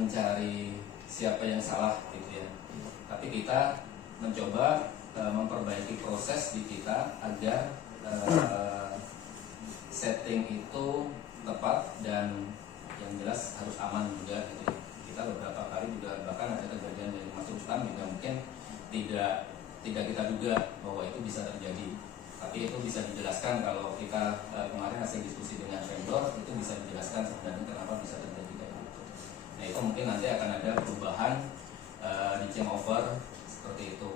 mencari siapa yang salah gitu ya. Tapi kita mencoba memperbaiki proses di kita agar setting itu tepat dan yang jelas harus aman juga gitu ya. Kita beberapa kali juga bahkan ada kejadian dari Mas Rustam juga mungkin tidak kita duga bahwa itu bisa terjadi. Tapi itu bisa dijelaskan kalau kita kemarin hasil diskusi dengan vendor itu bisa dijelaskan sebenarnya kenapa bisa terjadi kayak gitu. Nah itu mungkin nanti akan ada perubahan di change over seperti itu.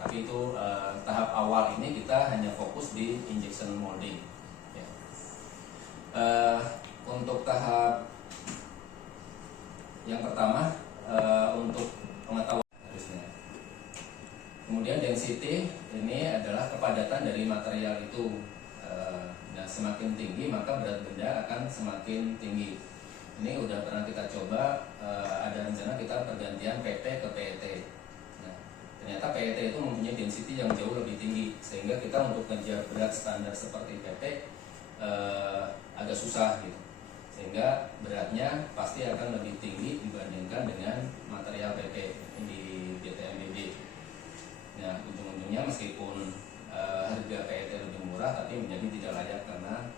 Tapi itu tahap awal ini kita hanya fokus di injection molding. Ya. Untuk tahap yang pertama untuk pengetahuan harusnya. Kemudian density ini adalah kepadatan dari material itu. Nah semakin tinggi maka berat benda akan semakin tinggi. Ini udah pernah kita coba, ada rencana kita pergantian PP ke PET. Nah, ternyata PET itu mempunyai density yang jauh lebih tinggi, sehingga kita untuk ngejar berat standar seperti PP agak susah gitu. Sehingga beratnya pasti akan lebih tinggi dibandingkan dengan material PP di BTMBB. Nah, ujung-ujungnya meskipun harga PET lebih murah, tapi menjadi tidak layak karena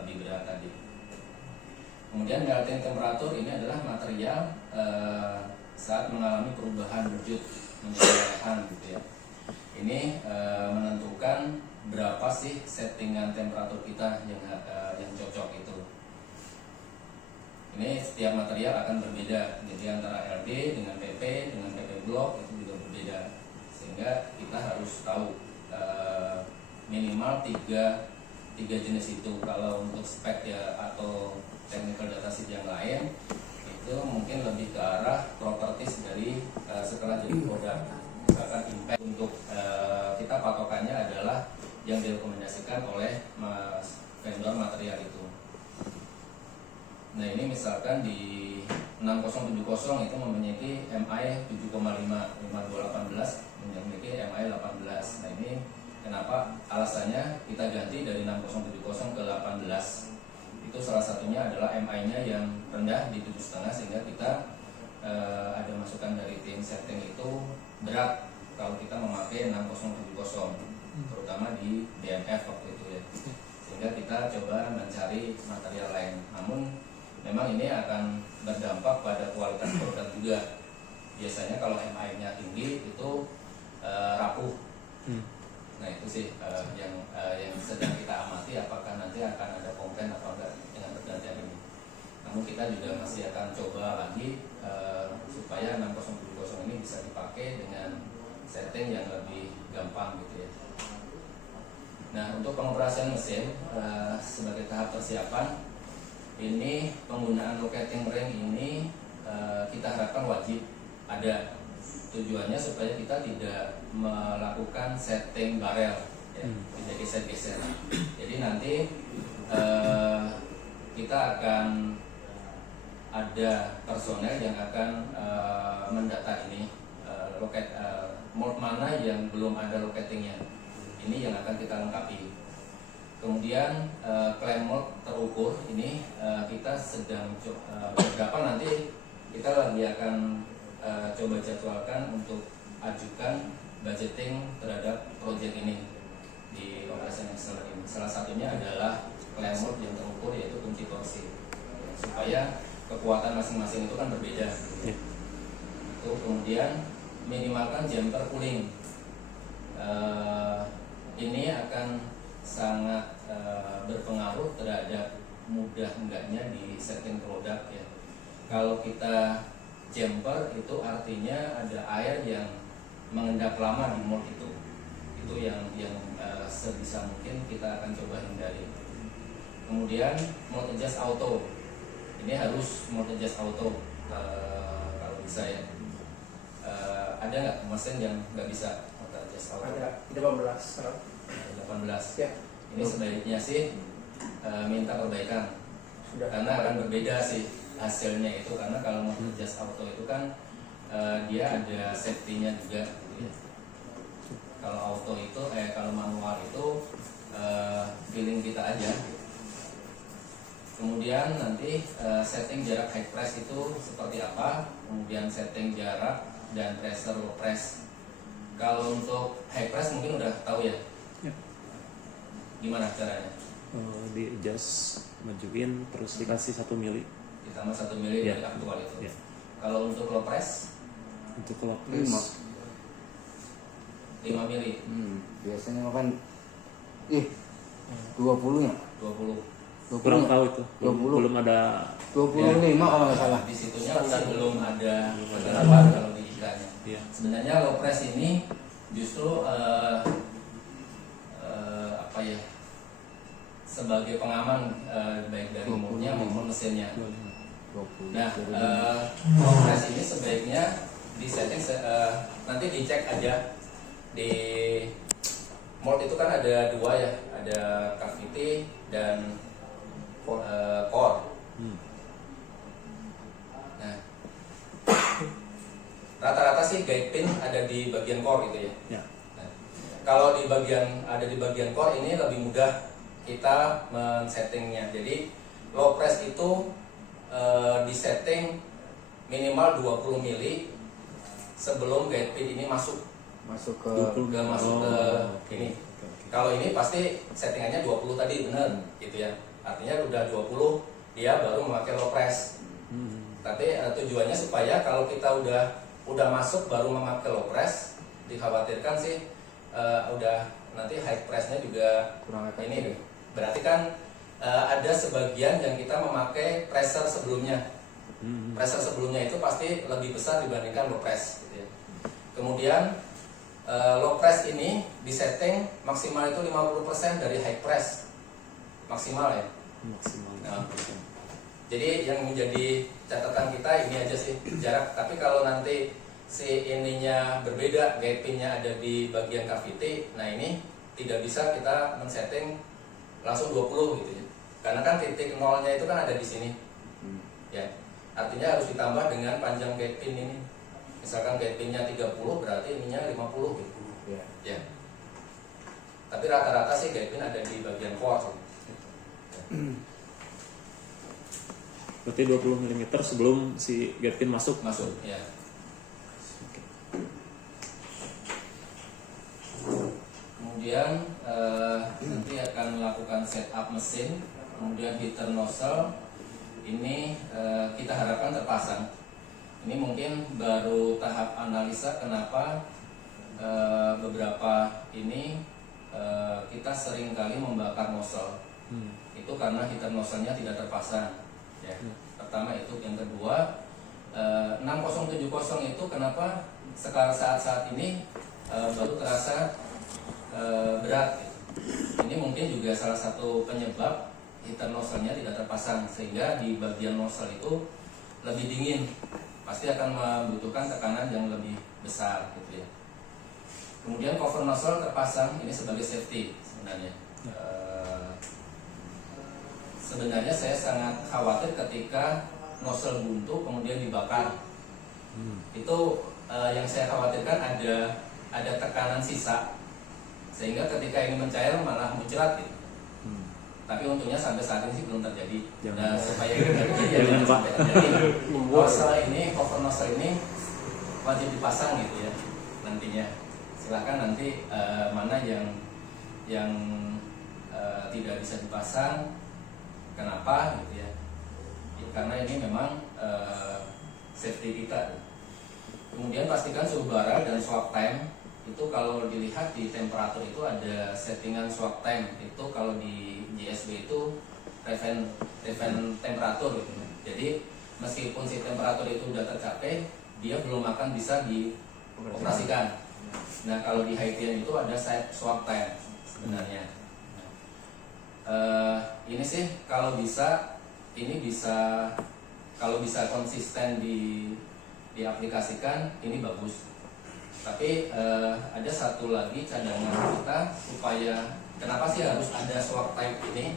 lebih berat tadi. Kemudian melting temperatur ini adalah material saat mengalami perubahan wujud menjadi lelehan gitu ya. Ini menentukan berapa sih settingan temperatur kita yang cocok itu. Ini setiap material akan berbeda, jadi antara LD dengan PP dengan PP block itu juga berbeda, sehingga kita harus tahu minimal tiga jenis itu. Kalau untuk spek ya atau technical datasheet yang lain itu mungkin lebih ke arah properties dari setelah jadi produk. Misalkan impact untuk kita patokannya adalah yang direkomendasikan oleh vendor material itu. Nah ini misalkan di 6070 itu memiliki MI 7,5, 5218 memiliki MI 18. Nah ini kenapa? Alasannya kita ganti dari 6070 ke 18. Itu salah satunya adalah MI-nya yang rendah di 7,5 sehingga kita ada masukan dari tim setting itu berat kalau kita memakai 6070 terutama di DMF waktu itu ya. Sehingga kita coba mencari material lain. Namun memang ini akan berdampak pada kualitas produk juga. Biasanya kalau MI-nya tinggi itu rapuh. Nah itu sih yang sedang kita amati apakah nanti akan ada komplain atau enggak dengan pergantian ini. Namun kita juga masih akan coba lagi supaya 6070 ini bisa dipakai dengan setting yang lebih gampang gitu ya. Nah untuk pengoperasian mesin sebagai tahap persiapan ini penggunaan locating ring ini kita harapkan wajib ada. Tujuannya supaya kita tidak melakukan setting barel ya, tidak geser-geser. Jadi nanti kita akan ada personel yang akan mendata ini mold mana yang belum ada locatingnya. Ini yang akan kita lengkapi. Kemudian clamp mold terukur ini kita sedang beberapa nanti kita lagi akan coba jadwalkan untuk ajukan budgeting terhadap proyek ini di operation excellence ini. Salah satunya adalah clamp mold yang terukur yaitu kunci torsi supaya kekuatan masing-masing itu kan berbeda. Itu kemudian minimalkan jumper cooling. Ini akan sangat berpengaruh terhadap mudah enggaknya di setting produk ya. Kalau kita jumper itu artinya ada air yang mengendap lama di mold itu yang sebisa mungkin kita akan coba hindari. Kemudian mold adjust auto, ini harus mold adjust auto kalau bisa ya. Ada nggak mesin yang nggak bisa mold adjust auto? Ada 18. 18. Ya. Ini sebaiknya sih minta perbaikan. Sudah. Karena akan berbeda sih hasilnya itu, karena kalau mau adjust auto itu kan dia ada safety-nya juga gitu ya. Kalau auto itu kalau manual itu feeling kita aja. Kemudian nanti setting jarak high press itu seperti apa, kemudian setting jarak dan pressure low press. Kalau untuk high press mungkin udah tahu ya. Ya. Gimana caranya? Di adjust, majuin, terus dikasih 1 mili. Ditambah 1 mili Ya. dari aktual itu. Ya. Kalau untuk low press Untuk low press 5 mili, Biasanya kan 20 ya? 20. kurang tahu itu. 20. Belum ada 25 kalau nggak salah. Di situnya masih belum ada penerapan kalau di IKA-nya. ya. Sebenarnya low press ini justru apa ya, sebagai pengaman baik dari moodnya maupun mesinnya. 20. Nah, low press ini sebaiknya di setting nanti dicek aja di mold itu kan ada 2 ya, ada cavity dan core. Nah, rata-rata sih guide pin ada di bagian core gitu ya. Ya. Nah, kalau di bagian core ini lebih mudah kita men-settingnya. Jadi low press itu disetting minimal 20 mili sebelum guide pin ini masuk Masuk ke ini. Kalau ini pasti settingannya 20 tadi benar gitu ya. Artinya udah 20 dia baru memakai low press. Tapi tujuannya supaya kalau kita udah masuk baru memakai low press, dikhawatirkan sih udah nanti high pressnya juga kurang efektif. ini. Berarti kan ada sebagian yang kita memakai pressure sebelumnya. Pressure sebelumnya itu pasti lebih besar dibandingkan low press gitu ya. Kemudian low press ini disetting maksimal itu 50% dari high press maksimal ya. Maksimal. Nah, jadi yang menjadi catatan kita ini aja sih jarak. Tapi kalau nanti si ininya berbeda, guide pinnya ada di bagian cavity, nah ini tidak bisa kita men-setting langsung 20 gitu ya. Karena kan titik nolnya itu kan ada di sini. Ya. Artinya harus ditambah dengan panjang guide pin ini. Misalkan guide pinnya 30 berarti ininya 50 gitu. Ya. Tapi rata-rata sih guide pin ada di bagian core. Berarti 20 mm sebelum si guide pin masuk. Ya. Kemudian nanti akan melakukan setup mesin, kemudian heater nozzle ini kita harapkan terpasang. Ini mungkin baru tahap analisa kenapa beberapa ini kita sering kali membakar nozzle. Itu karena heater nozzle-nya tidak terpasang. Ya. Pertama itu, yang kedua 6070 itu kenapa sekarang saat ini baru terasa berat gitu. Ini mungkin juga salah satu penyebab heater nozzle-nya tidak terpasang, sehingga di bagian nozzle itu lebih dingin, pasti akan membutuhkan tekanan yang lebih besar gitu ya. Kemudian cover nozzle terpasang ini sebagai safety sebenarnya. Sebenarnya saya sangat khawatir ketika nozzle buntu kemudian dibakar. Itu yang saya khawatirkan ada tekanan sisa, sehingga ketika ini mencair malah muncrat gitu. Tapi untungnya sampai saat ini sih belum terjadi. Nah, supaya itu jangan sampai terjadi. Cover nozzle ini wajib dipasang gitu ya nantinya. Silakan nanti mana yang tidak bisa dipasang, kenapa gitu ya. Karena ini memang safety kita. Kemudian pastikan suhu bara dan swap time. Itu kalau dilihat di temperatur itu ada settingan swap time. Itu kalau di GSB itu reference temperatur gitu. Jadi meskipun si temperatur itu sudah tercapai, dia belum akan bisa dioperasikan. Nah, kalau di high time itu ada swap time sebenarnya. Ini sih kalau bisa kalau bisa konsisten diaplikasikan ini bagus. Tapi ada satu lagi cadangan kita supaya kenapa sih harus ada swap time ini?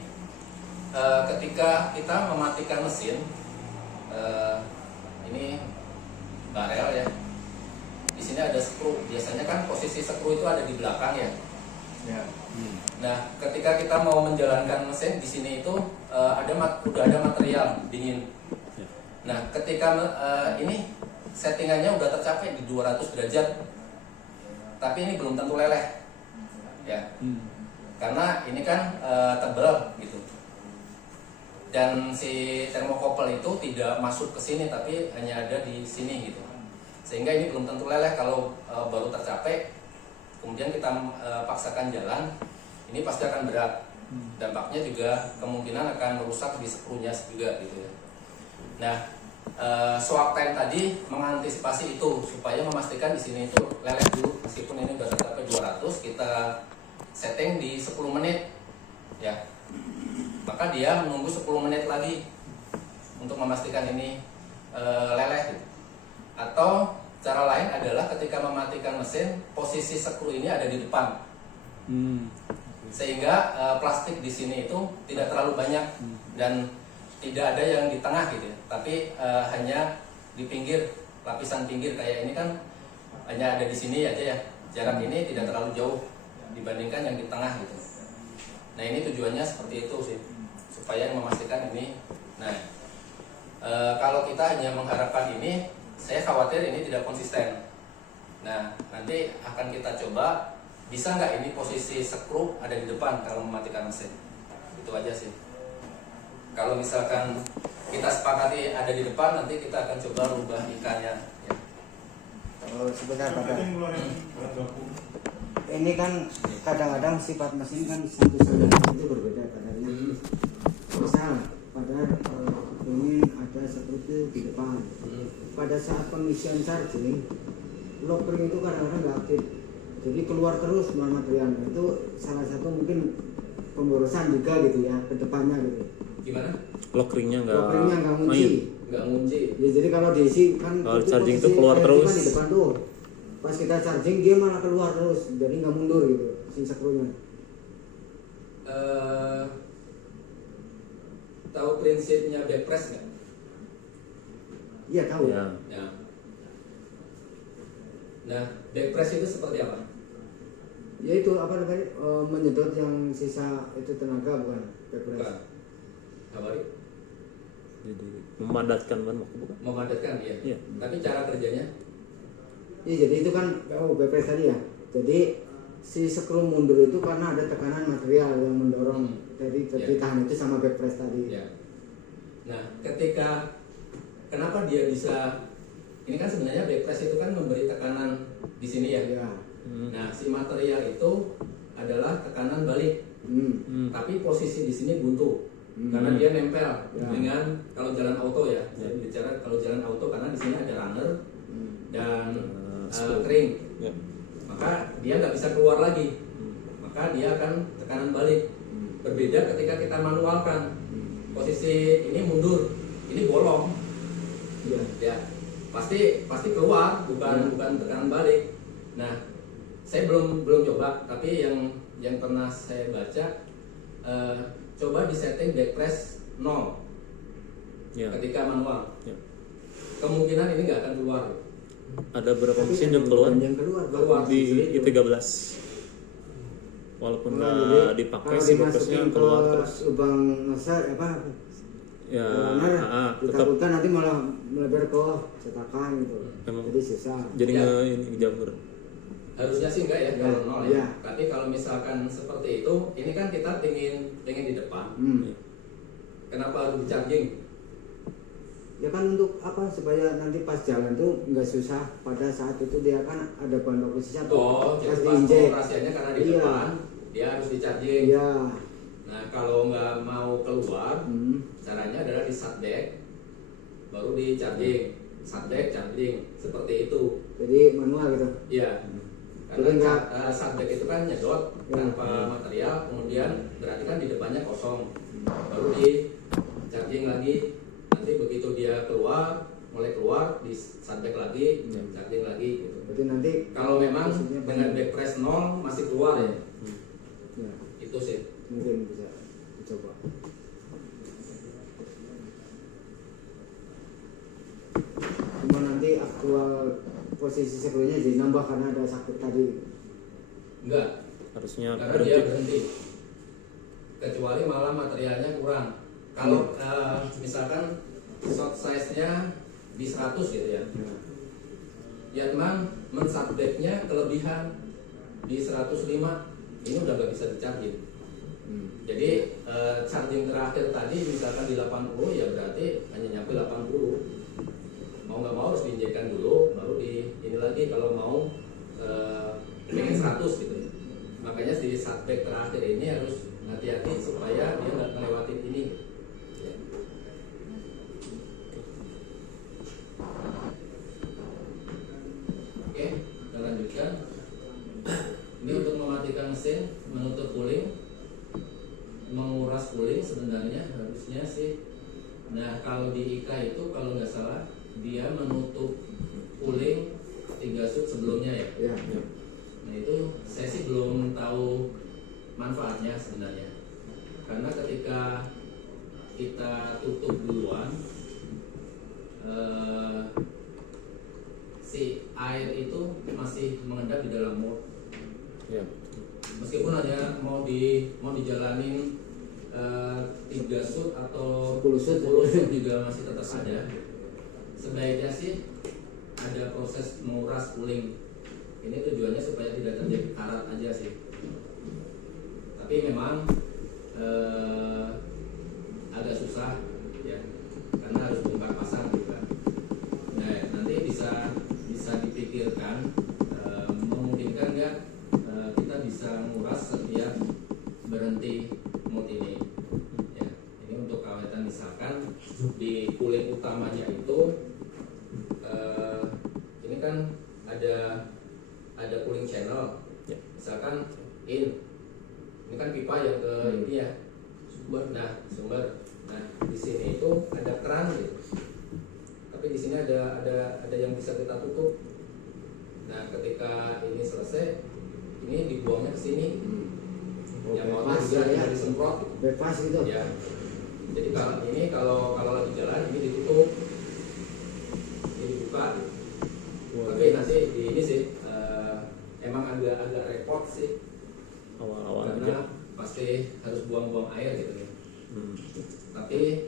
Ketika kita mematikan mesin, ini barel ya. Di sini ada skru. Biasanya kan posisi skru itu ada di belakang ya. Nah, ketika kita mau menjalankan mesin di sini itu udah ada material dingin. Nah, ketika ini settingannya udah tercapai di 200 derajat, tapi ini belum tentu leleh, ya, karena ini kan tebal gitu. Dan si termokopel itu tidak masuk ke sini, tapi hanya ada di sini gitu. Sehingga ini belum tentu leleh kalau baru tercapai. Kemudian kita paksakan jalan, ini pasti akan berat. Dampaknya juga kemungkinan akan merusak di skrunya juga gitu ya. Nah, swap time tadi mengantisipasi itu supaya memastikan di sini itu leleh dulu, meskipun ini udah tercapai 200, kita setting di 10 menit ya. Maka dia menunggu 10 menit lagi untuk memastikan ini leleh gitu. Atau cara lain adalah ketika mematikan mesin, posisi skru ini ada di depan, sehingga plastik di sini itu tidak terlalu banyak dan tidak ada yang di tengah gitu ya, tapi hanya di pinggir, lapisan pinggir kayak ini kan hanya ada di sini aja ya, jarak ini tidak terlalu jauh dibandingkan yang di tengah gitu. Nah, ini tujuannya seperti itu sih, supaya memastikan ini. Nah, kalau kita hanya mengharapkan ini, saya khawatir ini tidak konsisten. Nah, nanti akan kita coba bisa nggak ini posisi skru ada di depan kalau mematikan mesin. Itu aja sih. Kalau misalkan kita sepakati ada di depan, nanti kita akan coba rubah ikannya. Ya. Oh, sebentar Pak. Ini kan kadang-kadang sifat mesin kan satu sama itu berbeda kadarnya. Misal pada ingin ada seperti di depan. Pada saat pengisian charging, lockring itu kadang-kadang nggak aktif. Jadi keluar terus materialnya. Itu salah satu mungkin pemborosan juga gitu ya ke depannya gitu. Gimana? Lockringnya nggak ngunci. main. Nggak ngunci. Ya, jadi kalau diisi kan Kalau charging itu keluar terus. kan di depan tuh. Pas kita charging dia malah keluar terus, jadi nggak mundur gitu si skrunya. Tahu prinsipnya backpress nggak? Iya tahu. Ya. Ya. Nah, backpress itu seperti apa? Ya itu apa namanya menyedot yang sisa itu tenaga bukan backpress. Bukan. Kabari? Jadi memadatkan ban bukan? Memadatkan ya. Iya. Tapi cara kerjanya? Iya jadi itu kan backpress tadi ya. Jadi si skru mundur itu karena ada tekanan material yang mendorong dari tahan itu sama backpress tadi. Ya. Nah, kenapa dia bisa, ini kan sebenarnya backpress itu kan memberi tekanan di sini ya. Ya. Nah, si material itu adalah tekanan balik, tapi posisi di sini buntu karena dia nempel dengan kalau jalan auto ya. Saya bicara kalau jalan auto karena di sini ada runner dan kering, maka dia nggak bisa keluar lagi, maka dia akan tekanan balik. Berbeda ketika kita manualkan, posisi ini mundur, ini bolong, ya pasti keluar, bukan tekanan balik. Nah, saya belum coba, tapi yang pernah saya baca, coba disetting backpress 0 ketika manual, kemungkinan ini nggak akan keluar. Ada berapa mesin yang keluar? Di I13. Walaupun nggak dipakai sih backpressnya keluar terus. Lubang besar apa? Ya, tetap ditakutkan nanti malah melebar ke cetakan gitu. Emang. Jadi susah. Jadi Ya. ini jamur. Harusnya sih enggak ya, Ya, kalau 0 ya. ya. Tapi kalau misalkan seperti itu, ini kan kita pengen di depan. Kenapa harus di-charging? Ya kan untuk apa supaya nanti pas jalan tuh nggak susah pada saat itu dia kan ada bahan baku sisa tuh Oh, pas jadi pas diinjek. operasiannya karena di Iya. depan, dia harus di-charging. Iya. Nah, kalau nggak mau keluar, caranya adalah di shutback, baru di-charging. Shutback, charging, seperti itu. Jadi manual gitu. Iya. Jadi Karena shutback itu kan nyedot tanpa material, kemudian berarti kan di depannya kosong, baru di-charging lagi. Nanti begitu dia mulai keluar di shutback lagi, charging lagi gitu. Berarti nanti Kalau memang posisinya dengan banyak. backpress 0 masih keluar ya, Ya, itu sih. mungkin bisa dicoba. Cuma nanti aktual posisi sebelumnya jadi nambah karena ada sakit tadi. Enggak, harusnya karena dia berhenti. Kecuali malah materialnya kurang. Kalau misalkan shot size-nya di 100 gitu ya. Ya teman, men-subback-nya kelebihan di 105, ini udah gak bisa dicharging. Jadi charging terakhir tadi misalkan di 80, ya berarti hanya nyampe 80. Mau nggak mau harus diinjekkan dulu, baru di ini lagi kalau mau pengen 100 gitu. Makanya di subback terakhir ini harus hati-hati supaya dia nggak ngelewatin ini. Ya. Oke, kita lanjutkan. Ini untuk mematikan mesin, menutup cooling, menguras cooling sebenarnya harusnya sih. Nah kalau di IKA itu kalau nggak salah dia menutup cooling 3 shoot sebelumnya ya. Nah itu saya sih belum tahu manfaatnya sebenarnya. Karena ketika kita tutup duluan, si air itu masih mengendap di dalam mold. Ya. Meskipun hanya mau dijalanin 3 shoot atau 10 shoot juga masih tetap ada. Sebaiknya sih ada proses menguras cooling. Ini tujuannya supaya tidak terjadi karat aja sih. Tapi memang agak susah ya, karena harus bongkar pasang juga. Nah nanti bisa dipikirkan memungkinkan nggak kita bisa menguras setiap berhenti mood ini. Ya, ini untuk kawetan misalkan di cooling utamanya itu ini kan ada cooling channel. Misalkan ini kan pipa yang ke ini ya sumber. Nah di sini itu ada keran gitu. Tapi di sini ada yang bisa kita tutup. Nah ketika ini selesai, ini dibuangnya ke sini. Yang mau juga ya disemprot bebas gitu ya. Jadi kalau lagi jalan ini ditutup, ini dibuka. Tapi nanti di ini sih emang agak repot sih Awal-awal karena aja. pasti harus buang-buang air gitu ya. Tapi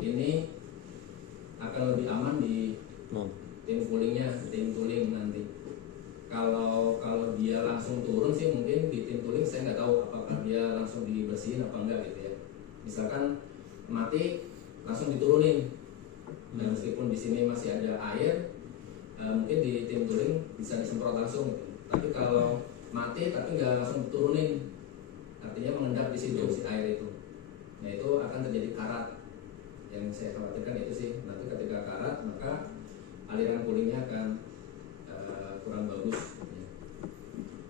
ini akan lebih aman di tim cooling nanti. Kalau dia langsung turun sih mungkin di tim cooling saya nggak tahu apakah dia langsung dibersihin apa enggak gitu ya. Misalkan mati langsung diturunin. Dan meskipun di sini masih ada air, mungkin di tim cooling bisa disemprot langsung gitu. Tapi kalau mati tapi nggak langsung diturunin, artinya mengendap di situ si air itu. Nah itu akan terjadi karat. Yang saya khawatirkan itu sih, nanti ketika karat maka aliran coolingnya akan kurang bagus.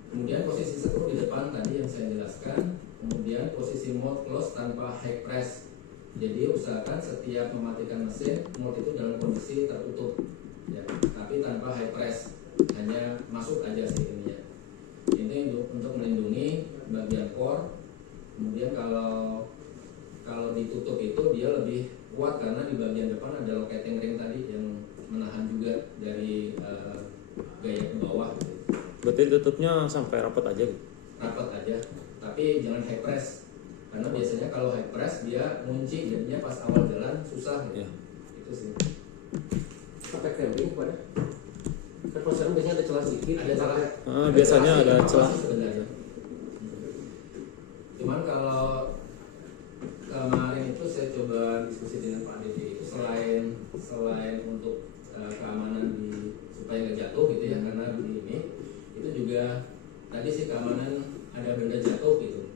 Kemudian posisi skru di depan tadi yang saya jelaskan. Kemudian posisi mode close tanpa high press. Jadi usahakan setiap mematikan mesin mode itu dalam kondisi tertutup ya, tapi tanpa high press, hanya masuk aja sih ininya. Ini untuk melindungi bagian core. Kemudian kalau ditutup itu dia lebih kuat karena di bagian depan ada locating ring tadi yang menahan juga dari gaya ke bawah. Berarti tutupnya sampai rapat aja gitu? Rapat aja, tapi jangan high press. Karena biasanya kalau high press dia ngunci, jadinya pas awal jalan susah gitu. Ya. Itu sih. Pakai cramping pada kan proses biasanya ada celah sedikit. Ada celah. Biasanya ada celah. Sebenarnya. Cuman kalau kemarin itu saya coba diskusi dengan Pak Dede itu selain untuk keamanan supaya nggak jatuh gitu ya, karena di ini itu juga tadi sih keamanan ada benda jatuh gitu.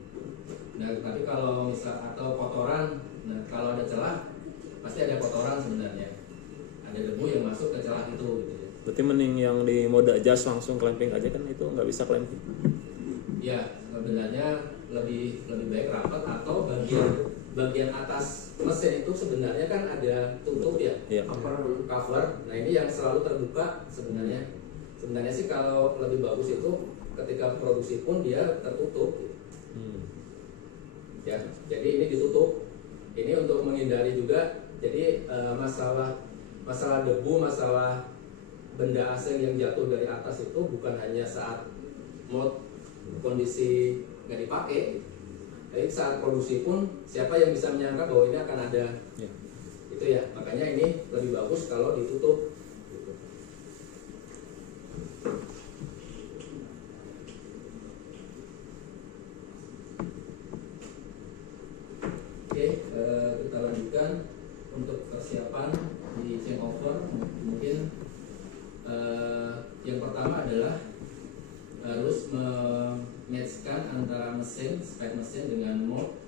Nah tapi kalau misal atau kotoran, nah kalau ada celah pasti ada kotoran sebenarnya, ada debu yang masuk ke celah itu gitu ya. Berarti mending yang di mode adjust langsung clamping aja kan, itu nggak bisa clamping. Ya sebenarnya lebih baik rapat atau bagian atas mesin itu sebenarnya kan ada tutup ya, cover. Nah ini yang selalu terbuka sebenarnya. Sebenarnya sih kalau lebih bagus itu ketika produksi pun dia tertutup. Ya, jadi ini ditutup. Ini untuk menghindari juga. Jadi masalah debu, masalah benda asing yang jatuh dari atas itu bukan hanya saat mod kondisi nggak dipakai. Jadi saat produksi pun siapa yang bisa menyangka bahwa ini akan ada Ya. itu ya, makanya ini lebih bagus kalau ditutup gitu. Oke, kita lanjutkan untuk persiapan di changeover. Mungkin yang pertama adalah harus mematchkan antara mesin, spek mesin dengan mold.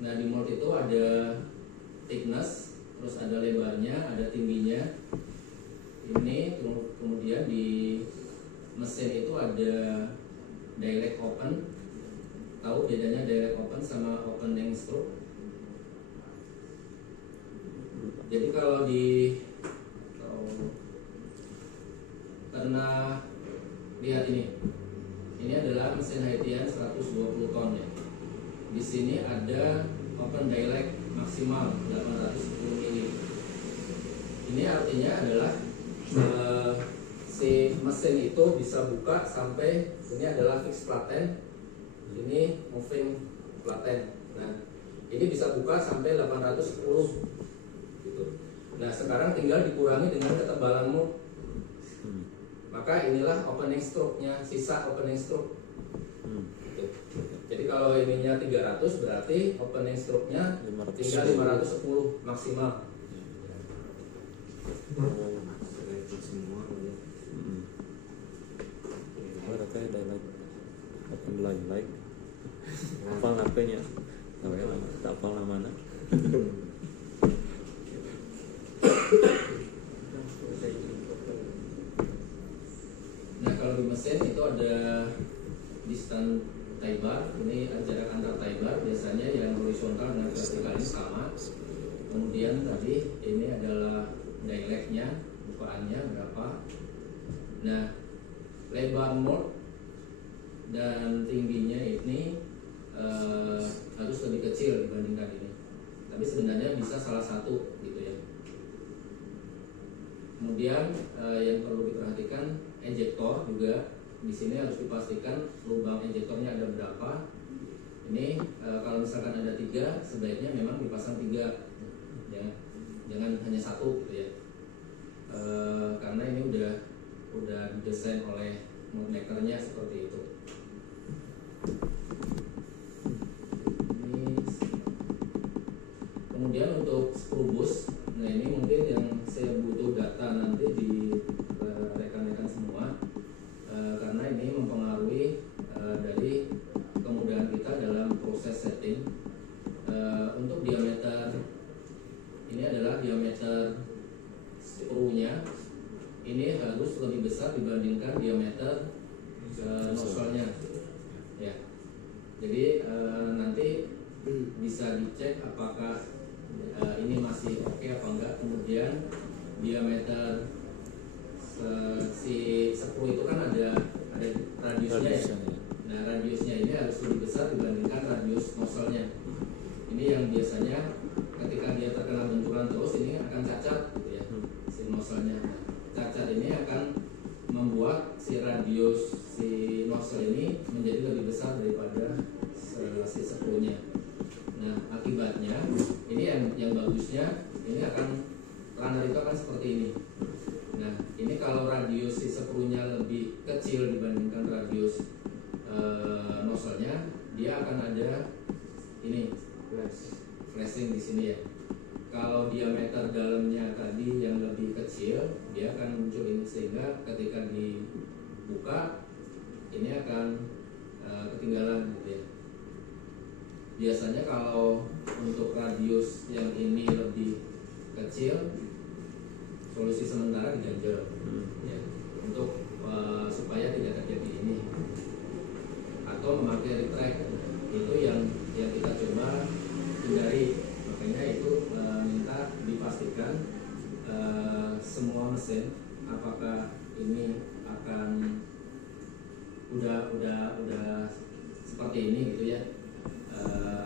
Nah, di mold itu ada thickness, terus ada lebarnya, ada tingginya. Ini kemudian di mesin itu ada direct open. Tahu bedanya direct open sama opening stroke? Jadi kalau pernah lihat ini adalah mesin Haitian 120 ton ya. Di sini ada open direct maksimal 810 mili. Ini artinya adalah si mesin itu bisa buka sampai ini adalah fixed platen, ini moving platen. Nah, ini bisa buka sampai 810 gitu. Nah, sekarang tinggal dikurangi dengan ketebalan mold. Maka inilah opening stroke-nya, sisa opening stroke. Gitu. Jadi kalau ininya 300 berarti opening stroke-nya tinggal 510 maksimal. Berarti ada open like hafal HP-nya. Tak hafal namanya. Nah, kalau di mesin itu ada distance tie bar. Ini jarak antar tie bar biasanya yang horizontal dengan vertikal ini sama. Kemudian tadi ini adalah direct-nya, bukaannya berapa. Nah, lebar mold dan tingginya ini harus lebih kecil dibandingkan ini. Tapi sebenarnya bisa salah satu gitu ya. Kemudian yang perlu diperhatikan injektor juga di sini harus dipastikan lubang injektornya ada berapa. Ini kalau misalkan ada 3 sebaiknya memang dipasang 3 ya, jangan hanya 1 gitu ya. Karena ini udah didesain oleh mold makernya seperti itu. Kemudian untuk screw bus, nah ini mungkin yang saya butuh data nanti di rekan-rekan semua, karena ini mempengaruhi dari kemudahan kita dalam proses setting. Untuk diameter, ini adalah diameter screw-nya, ini harus lebih besar dibandingkan diameter nozzle-nya ya. Jadi nanti bisa dicek apakah ini masih oke apa enggak. Kemudian diameter si screw itu kan ada radiusnya ya. Nah, radiusnya ini harus lebih besar dibandingkan radius nozzle-nya. Ini yang biasanya ketika dia terkena benturan terus ini akan cacat gitu ya, si nozzle-nya. Nah, cacat ini akan membuat si radius si nozzle ini menjadi lebih besar daripada si screw-nya. Nah, akibatnya ini yang bagusnya ini akan runner itu akan seperti ini. Nah, ini kalau radius si screw-nya lebih kecil dibandingkan radius nozzle-nya, dia akan ada ini flashing di sini ya. Kalau diameter dalamnya tadi yang lebih kecil, dia akan muncul ini, sehingga ketika dibuka ini akan ketinggalan gitu ya. Biasanya kalau untuk radius yang ini lebih kecil, solusi sementara diganjel ya, untuk supaya tidak terjadi ini, atau memakai retract. Itu yang kita coba hindari. Makanya itu minta dipastikan semua mesin apakah ini akan udah seperti ini gitu ya.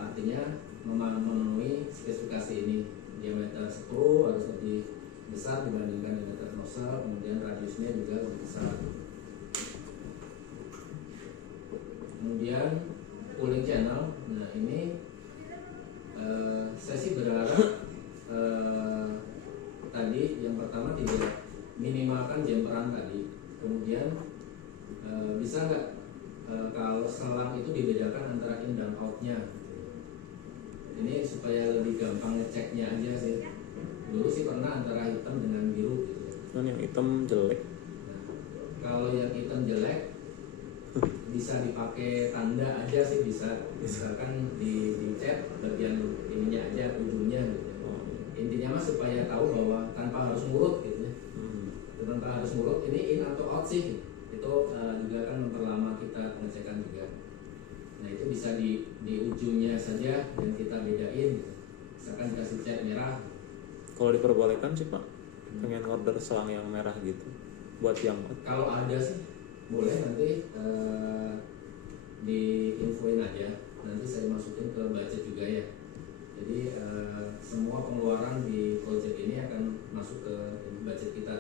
Artinya memenuhi spesifikasi ini. Diameter screw harus lebih besar dibandingkan diameter nozzle, kemudian radiusnya juga lebih besar. Kemudian cooling channel. Nah ini saya sih berharap tadi yang pertama tidak minimalkan jemperan tadi. Kemudian bisa nggak kalau selang itu dibedakan antara in dan outnya. Ini supaya lebih gampang ngeceknya aja sih. Dulu sih pernah antara hitam dengan biru gitu. Kan yang hitam jelek. Nah, kalau yang hitam jelek bisa dipakai tanda aja sih, bisa misalkan dicat bagian ininya aja, ujungnya gitu. Intinya mah supaya tahu bahwa tanpa harus ngurut gitu ya. Tanpa harus ngurut ini in atau out sih. Itu juga akan memperlama kita pengecekan juga. Nah itu bisa di ujungnya saja dan kita bedain. Misalkan dikasih cat merah. Kalau diperbolehkan sih Pak, pengen order selang yang merah gitu buat yang Kalau ada sih boleh, nanti diinfoin aja. Nanti saya masukin ke budget juga ya. Jadi semua pengeluaran di project ini akan masuk ke budget kita.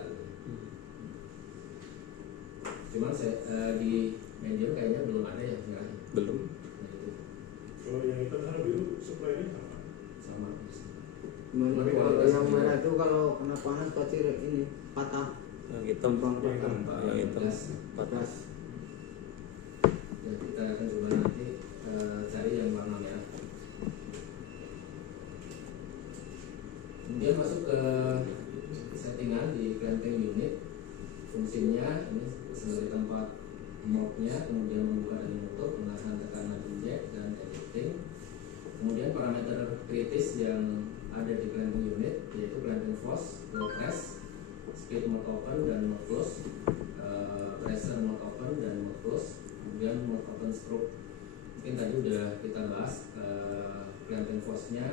Cuman saya di medium kayaknya belum ada ya, enggak? belum. Nah, itu Kalau yang hitam sama biru supply-nya sama. sama. Kalau yang merah itu kalau kena panas pasti ini patah. Yang hitam Gampang patah. yang hitam patah. Panas. Ya, kita akan coba nanti cari yang warna merah. Kemudian masuk ke settingan di clamping unit. Fungsinya ini sebagai tempat mount-nya, kemudian membuka dan menutup, menahan tekanan injek dan editing. Kemudian parameter kritis yang ada di clamping unit yaitu clamping force, low press, speed mode open dan mode close, pressure mode open dan mode close, kemudian mode open stroke. Mungkin tadi udah kita bahas clamping force-nya.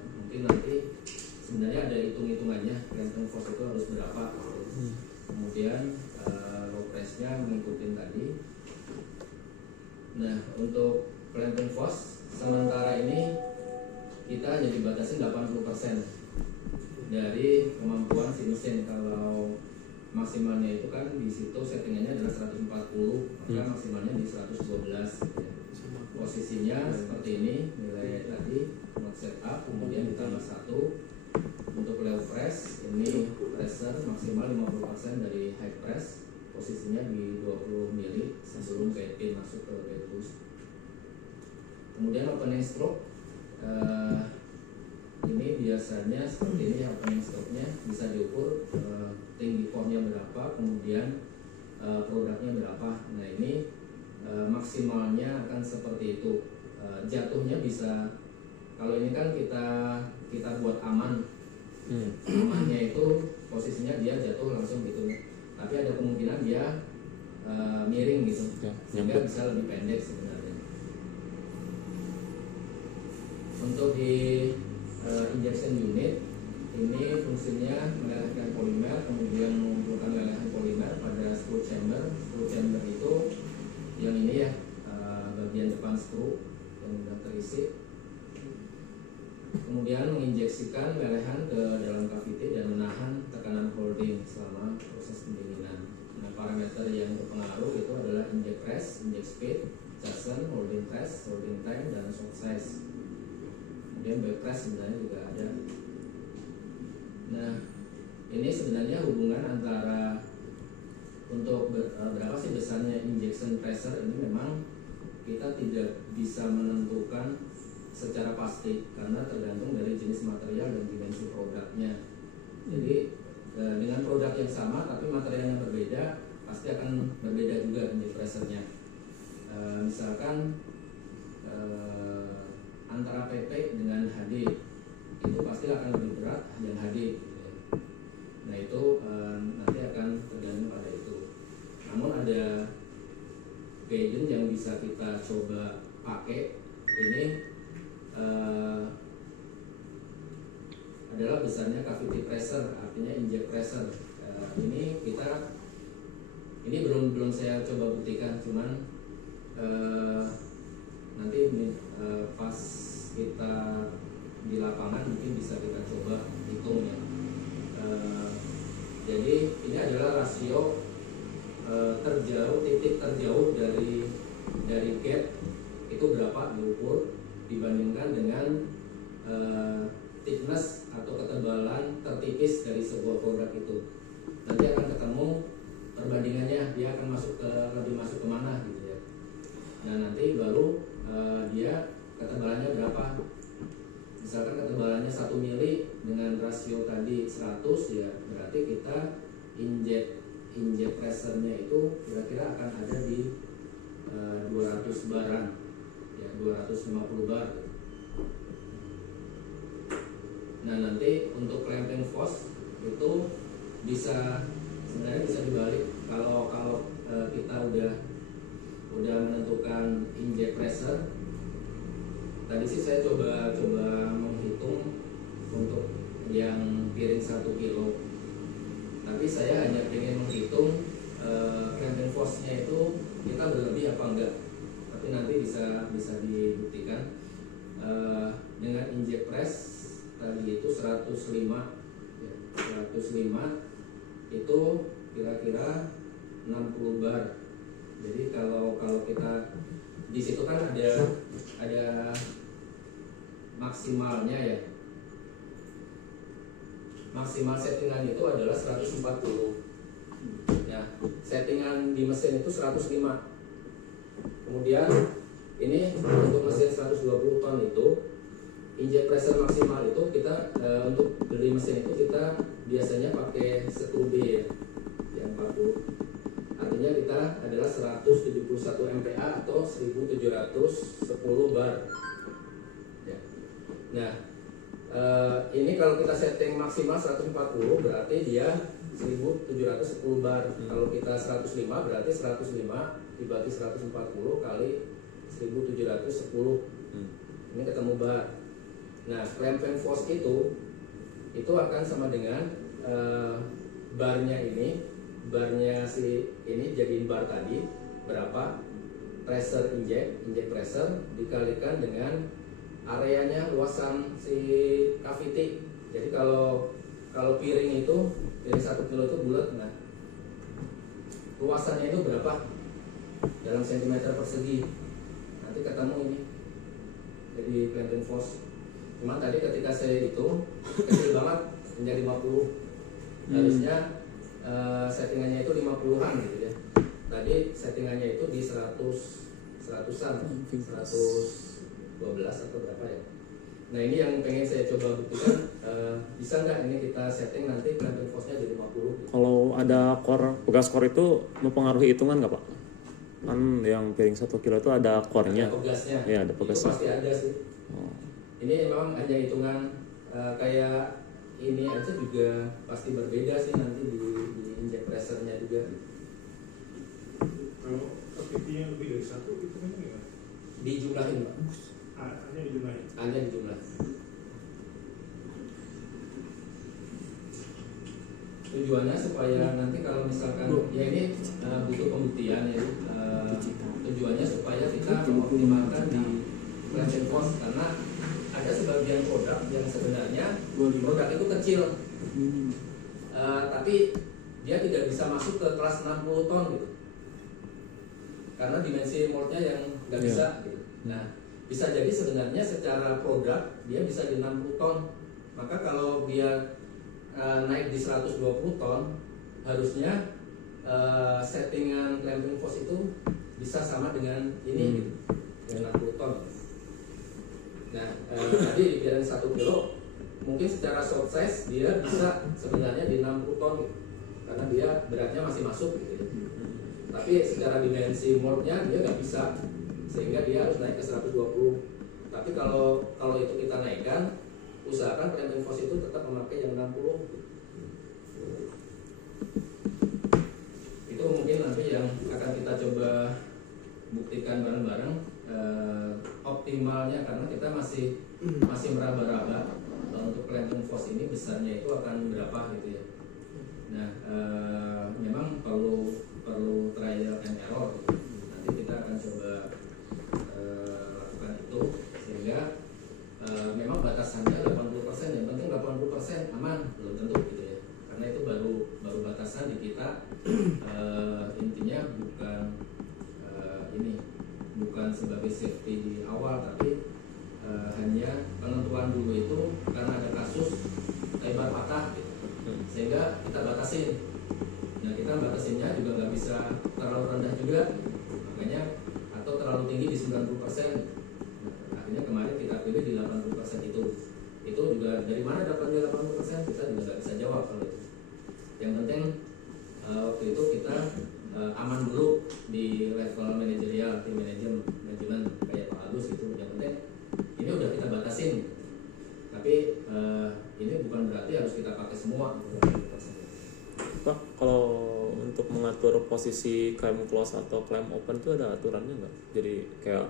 Mungkin nanti sebenarnya ada hitung-hitungannya clamping force itu harus berapa. Kemudian low press-nya mengikuti tadi. Nah untuk clamping force sementara ini kita hanya dibatasi 80% dari kemampuan si mesin. Kalau maksimalnya itu kan di situ settingannya adalah 140, maka maksimalnya di 112 gitu ya. Posisinya seperti ini, nilai tadi mode setup, kemudian ditambah 1. Untuk low press ini pressure maksimal 50% dari high press, posisinya di 20 mili sebelum pin masuk ke bed boost. Kemudian opening stroke ini biasanya seperti ini. Opening stroke-nya bisa diukur tinggi core-nya berapa, kemudian produknya berapa. Nah ini maksimalnya akan seperti itu. Jatuhnya bisa, kalau ini kan kita buat aman. Amannya itu posisinya dia jatuh langsung gitu, tapi ada kemungkinan dia miring gitu, sehingga bisa lebih pendek sebenarnya. Untuk di injection unit ini fungsinya melelehkan polimer, kemudian mengumpulkan lelehan polimer pada screw chamber. Screw chamber itu yang ini ya, bagian depan screw yang sudah terisi. Kemudian menginjeksikan lelehan ke dalam cavity dan menahan tekanan holding selama proses pendinginan. Nah, parameter yang berpengaruh itu adalah inject press, inject speed, Johnson, holding press, holding time, dan shot size. Kemudian back press sebenarnya juga ada. Nah, ini sebenarnya hubungan antara untuk berapa sih besarnya injection pressure ini memang kita tidak bisa menentukan secara pasti karena tergantung dari jenis material dan dimensi produknya. Jadi dengan produk yang sama tapi materialnya berbeda pasti akan berbeda juga inject pressure-nya. Misalkan antara PP dengan HD itu pasti akan lebih berat yang HD. Nah itu nanti akan tergantung pada itu. Namun ada guidance yang bisa kita coba pakai ini. Adalah besarnya cavity pressure, artinya inject pressure. Ini belum saya coba buktikan, cuman nanti pas kita di lapangan mungkin bisa kita coba hitung ya. Jadi ini adalah rasio titik terjauh dari dari gap itu berapa diukur dibandingkan dengan thickness atau ketebalan tertipis dari sebuah produk itu. Nanti akan ketemu perbandingannya, dia akan lebih masuk kemana gitu ya. Nah nanti baru dia ketebalannya berapa. Misalkan ketebalannya 1 mili dengan rasio tadi 100 ya, berarti kita inject pressure-nya itu kira-kira akan ada di 200 baran ya, 250 bar. Nah nanti untuk clamping force itu sebenarnya bisa dibalik. Kalau kita udah menentukan inject pressure, tadi sih saya coba menghitung untuk yang piring 1 kilo, tapi saya hanya ingin menghitung clamping force-nya itu kita berlebih apa enggak. Tapi nanti bisa dibuktikan dengan inject press tadi itu 105 ya, 105 itu kira-kira 60 bar. Jadi kalau kita di situ kan ada maksimalnya ya. Maksimal settingan itu adalah 140. Ya, settingan di mesin itu 105. Kemudian ini untuk mesin 120 ton itu inject pressure maksimal itu kita untuk beli mesin itu kita biasanya pakai skru B ya, yang 40. Artinya kita adalah 171 MPa atau 1710 bar. Ya. Nah, ini kalau kita setting maksimal 140 berarti dia 1710 bar. Kalau kita 105 berarti 105 dibagi 140 kali 1710. Ini ketemu bar. Nah, clamping force itu akan sama dengan barnya si ini jadiin bar tadi berapa pressure inject pressure dikalikan dengan areanya luasan si cavity. Jadi kalau piring 1 kilo itu bulat, nah luasannya itu berapa dalam sentimeter persegi, nanti ketemu ini jadi clamping force. Cuma tadi ketika saya hitung kecil banget menjadi 50. Harusnya settingannya itu 50-an gitu ya. Tadi settingannya itu di 100-an, 112 atau berapa ya. Nah ini yang pengen saya coba buktikan, bisa nggak ini kita setting nanti clamping force-nya jadi 50 gitu. Kalau ada bekas core itu mempengaruhi hitungan nggak Pak? Kan yang piring 1 kilo itu ada core-nya. Ada pegasnya. Iya, ada pegasnya. Itu pasti ada sih. Ini memang hanya hitungan kayak ini aja juga pasti berbeda sih nanti di inject pressure-nya juga. Kalau aktivitinya lebih dari 1 itu kan gimana? Dijumlahin Pak. Hanya dijumlahin. Hanya dijumlah. Tujuannya supaya nanti kalau misalkan ya ini butuh pembuktian ya. Tujuannya supaya kita mengoptimalkan di clamping force, karena ada sebagian produk yang sebenarnya produk itu kecil, tapi dia tidak bisa masuk ke kelas 60 ton gitu, karena dimensi moldnya yang nggak bisa gitu. Nah bisa jadi sebenarnya secara produk dia bisa di 60 ton, maka kalau dia naik di 120 ton harusnya settingan clamping force itu bisa sama dengan ini gitu, dengan 60 ton. Nah, tadi di piring 1 kilo mungkin secara short size dia bisa sebenarnya di 60 ton gitu, karena dia beratnya masih masuk gitu ya. Tapi secara dimensi moldnya dia nggak bisa, sehingga dia harus naik ke 120. Tapi kalau itu kita naikkan, usahakan clamping force itu tetap memakai yang 60 gitu. Itu mungkin nanti yang akan kita coba buktikan bareng-bareng optimalnya, karena kita masih meraba-raba untuk clamping force ini besarnya itu akan berapa gitu ya. Nah memang perlu trial and error gitu. Nanti kita akan coba lakukan itu sehingga memang batasannya 80%, yang penting 80% aman, belum tentu gitu ya, karena itu baru batasan di kita. Intinya bukan sebagai safety di awal, tapi hanya penentuan dulu itu karena ada kasus lebar patah gitu. Sehingga kita batasin. Nah, kita batasinnya juga nggak bisa terlalu rendah juga, makanya atau terlalu tinggi di 90%. Akhirnya kemarin kita pilih di 80% itu juga dari mana dapatnya 80%, kita juga nggak bisa jawab kalau itu. Yang penting waktu itu kita aman dulu di level manajerial, tim manajemen kayak Pak Agus gitu. Yang penting ini udah kita batasin, tapi ini bukan berarti harus kita pakai semua. Pak, kalau untuk mengatur posisi claim close atau claim open itu ada aturannya nggak? Jadi kayak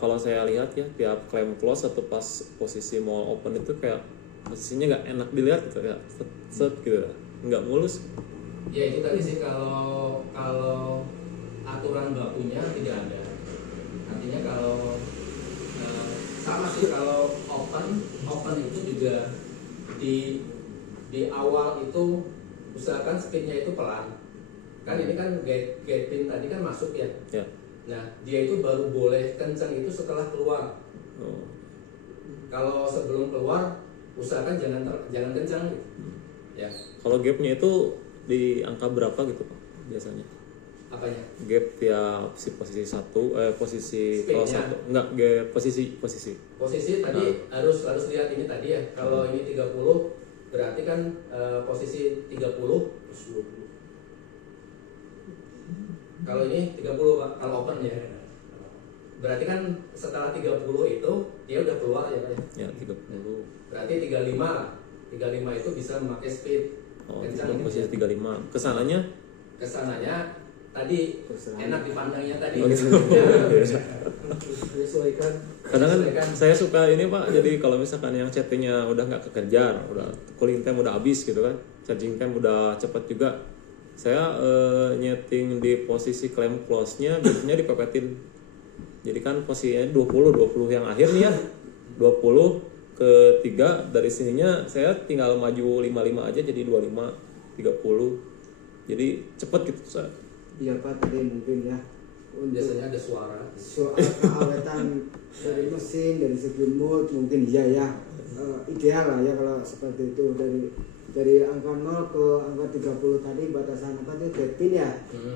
kalau saya lihat ya, tiap claim close atau pas posisi mau open itu kayak posisinya nggak enak dilihat gitu, kayak set gitu, nggak mulus. Ya itu tadi sih, kalau aturan bakunya tidak ada. Artinya kalau sama sih, kalau open itu juga di awal itu usahakan speednya itu pelan. Kan ini kan gate pin tadi kan masuk ya. Ya. Nah, dia itu baru boleh kencang itu setelah keluar. Oh. Kalau sebelum keluar, usahakan jangan kencang gitu. Ya. Kalau gapnya itu di angka berapa gitu Pak biasanya? Apanya? Gap ya posisi posisi kalau Speednya. satu enggak gap posisi. Posisi tadi harus lihat ini tadi ya. Kalau ini 30 berarti kan posisi 30 terus 20. Kalau ini 30 Pak, kalau open ya. Berarti kan setelah 30 itu dia udah keluar ya Pak ya. Ya 30. Berarti 35 lah. 35 itu bisa memakai speed. Oh, Kencang itu gitu posisi ya. 35. Kesananya Kesananya tadi Terserah. enak dipandangnya tadi. Oh, gitu. Menyesuaikan. kadang kan Menyesuaikan. saya suka ini Pak, jadi kalau misalkan yang chattingnya udah nggak kekejar, udah cooling time udah habis gitu kan, charging time udah cepat juga, saya nyeting di posisi claim close nya biasanya dipepetin, jadi kan posisinya 20 yang akhir nih ya, 20 ke 3, dari sininya saya tinggal maju 55 aja jadi 25 30, jadi cepet gitu saya. Iya Pak, tadi mungkin ya untuk Biasanya ada suara. soal keawetan dari mesin, dari segi mood mungkin iya ya. Ideal lah ya kalau seperti itu, dari angka 0 ke angka 30 tadi batasan apa itu gate pin ya.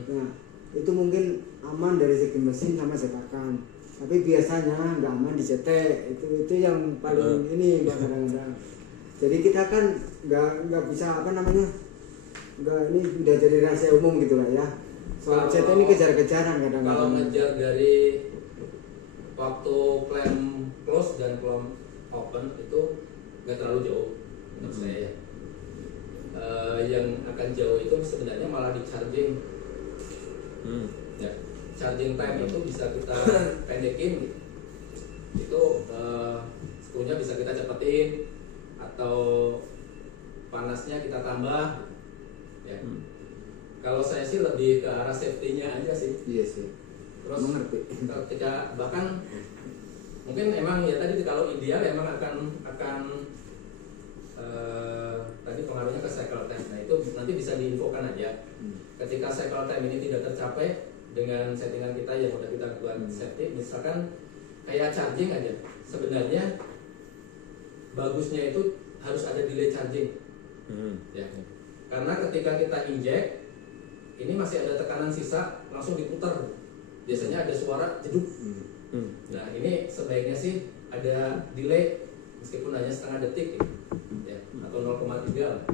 Nah itu mungkin aman dari segi mesin sama cetakan, tapi biasanya nggak aman di CT, itu yang paling ini Pak, kadang-kadang. Jadi kita kan nggak bisa apa namanya, nggak, ini udah jadi rahasia umum gitulah ya. Soal CT ini kejar-kejaran Kalau kadang-kadang. ngejar dari waktu claim close dan claim open itu nggak terlalu jauh menurut saya ya. Yang akan jauh itu sebenarnya malah di charging. Ya, charging time itu bisa kita pendekin gitu. Itu skrunya bisa kita cepetin atau panasnya kita tambah ya. Kalau saya sih lebih ke arah safety-nya aja sih. Iya sih. Terus Mengerti. ketika bahkan mungkin emang ya tadi kalau ideal emang akan tadi pengaruhnya ke cycle time. Nah itu nanti bisa diinfokan aja. Ketika cycle time ini tidak tercapai dengan settingan kita yang udah kita buat safety, misalkan kayak charging aja, sebenarnya bagusnya itu harus ada delay charging. Ya. Karena ketika kita inject ini masih ada tekanan sisa, langsung diputar, biasanya ada suara jeduk. Nah ini sebaiknya sih ada delay meskipun hanya setengah detik gitu, ya, atau 0,3 lah.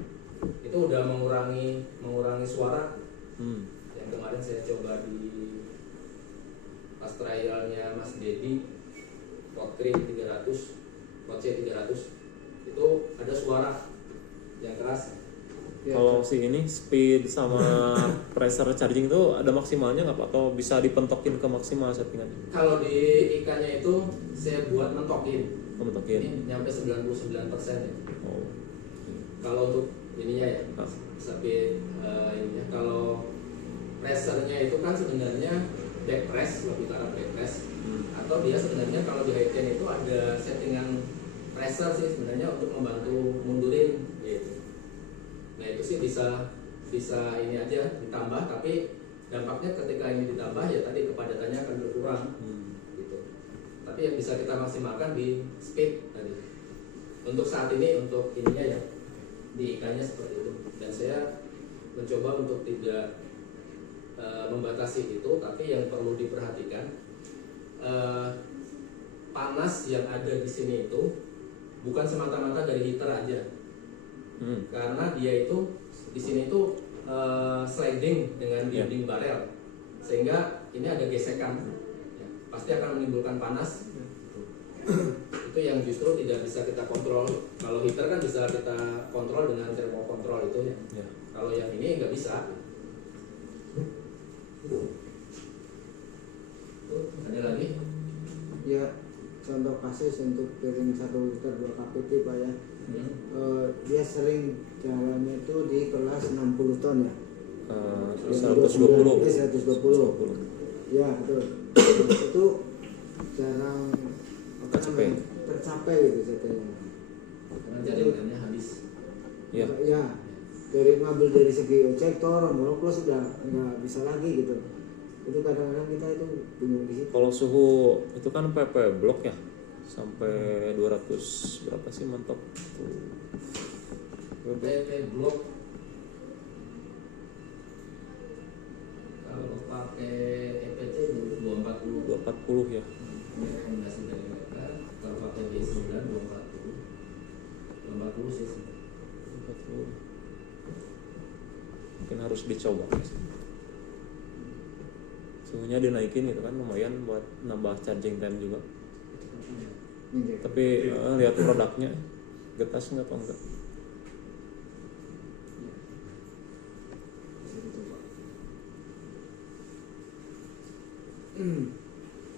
Itu udah mengurangi suara. Yang kemarin saya coba di pas trialnya Mas Dedi, Potcream 300, Potc 300, itu ada suara yang keras. Kalau si ini speed sama pressure charging itu ada maksimalnya nggak Pak? Atau bisa dipentokin ke maksimal settingannya? Kalau di ikannya itu saya buat mentokin. Mentokin. Ini nyampe 99% ya. Oh. Kalau untuk ininya ya, speed ininya. Kalau pressure-nya itu kan sebenarnya back press, lebih ke arah back press. Atau dia sebenarnya kalau di high chain itu ada settingan pressure sih sebenarnya untuk membantu mundurin gitu. Nah itu sih bisa ini aja ditambah, tapi dampaknya ketika ini ditambah ya tadi kepadatannya akan berkurang gitu. Tapi yang bisa kita maksimalkan di speed tadi. Untuk saat ini untuk ininya ya di ikannya seperti itu. Dan saya mencoba untuk tidak membatasi itu, tapi yang perlu diperhatikan panas yang ada di sini itu bukan semata-mata dari heater aja, karena dia itu di sini itu sliding dengan dinding barel, sehingga ini ada gesekan, ya, pasti akan menimbulkan panas. Itu yang justru tidak bisa kita kontrol. Kalau heater kan bisa kita kontrol dengan termokontrol itu ya. Kalau yang ini nggak bisa. Ada lagi? Ya, contoh kasus untuk piring 1 liter 2 kpt Pak ya. Dia sering jalannya itu di kelas 60 ton ya. 120. 120. Ya, betul. Itu jarang tercapai gitu ceritanya. Karena jaringannya habis. Ya. Ya, dari ngambil dari segi ojek turun, kalau sudah nggak bisa lagi gitu. Itu kadang-kadang kita itu bingung di situ. Kalau suhu itu kan PP blok ya, sampai 200 berapa sih mentok? PP blok kalau pakai EPT 240 240 ya. ini rekomendasi dari mereka. Kalau pakai B9 240 sih. 240. Mungkin harus dicoba. Suhunya dinaikin gitu kan, lumayan buat nambah charging time juga. Tapi lihat produknya, getas nggak apa enggak?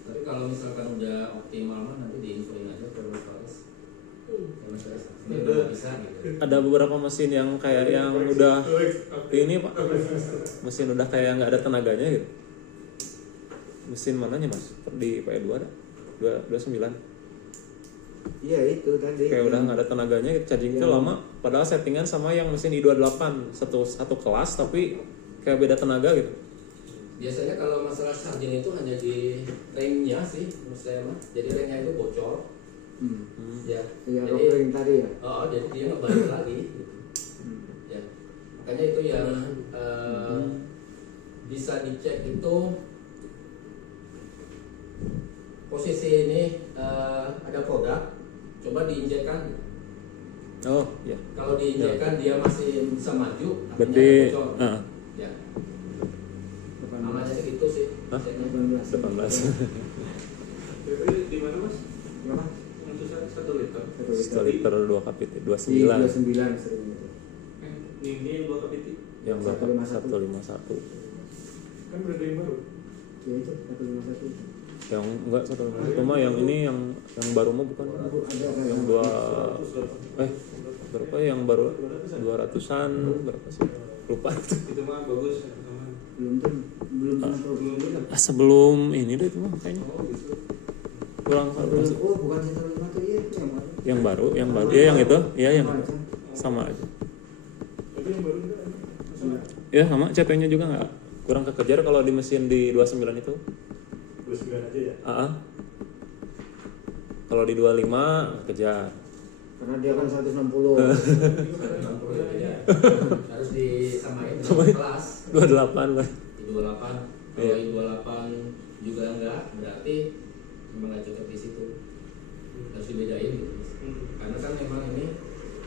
Tapi kalau misalkan udah optimal mah nanti diinfoin aja ke Mas. Ini udah bisa gitu. Ada beberapa mesin yang kayak yang udah ini Pak, mesin udah kayak nggak ada tenaganya gitu. Mesin mananya Mas? Di PE2 ada? 29. Iya itu tadi. Kayak udah nggak ada tenaganya, chargingnya lama. Padahal settingan sama yang mesin i28 satu kelas tapi kayak beda tenaga gitu. Biasanya kalau masalah charging itu hanya di ringnya sih menurut saya mah. Jadi ringnya itu bocor. Ya. Ya, Jadi ring tadi ya. jadi dia nggak balik lagi. Gitu. Ya. Makanya itu yang bisa dicek itu posisi ini ada produk, coba diinjekkan. Oh iya. Kalau diinjekkan dia masih bisa maju, Berarti artinya bocor. Ya. Namanya segitu sih. Hah? Ceknya. 18. Jadi di mana Mas? Berapa? Untuk 1 liter. 1 liter 2 kpt Di 29. 29 sering itu. Ini 2 kpt. Yang berapa? 151. Kan berada yang baru. Ya itu 151. Yang enggak 151 mah yang ini yang baru mah bukan. Yang dua berapa yang baru 200-an berapa sih? Lupa. Itu mah bagus. Aman. Belum pernah Sebelum ini deh itu mah kayaknya. Kurang Oh, bukan 151 tuh iya itu yang baru. yang baru. Iya yang itu. Iya yang sama aja. Tapi yang baru enggak masalah. Ya sama CT-nya juga nggak kurang kekejar kalau di mesin di 29 itu. 29 aja ya. Kalau di 25 kejar. Karena dia kan 160. 60 ya. Harus disamain dengan kelas. 28 lah. I28. Kalau I28 juga enggak, berarti memang nggak cocok di situ. Harus dibedain gitu. Karena kan memang ini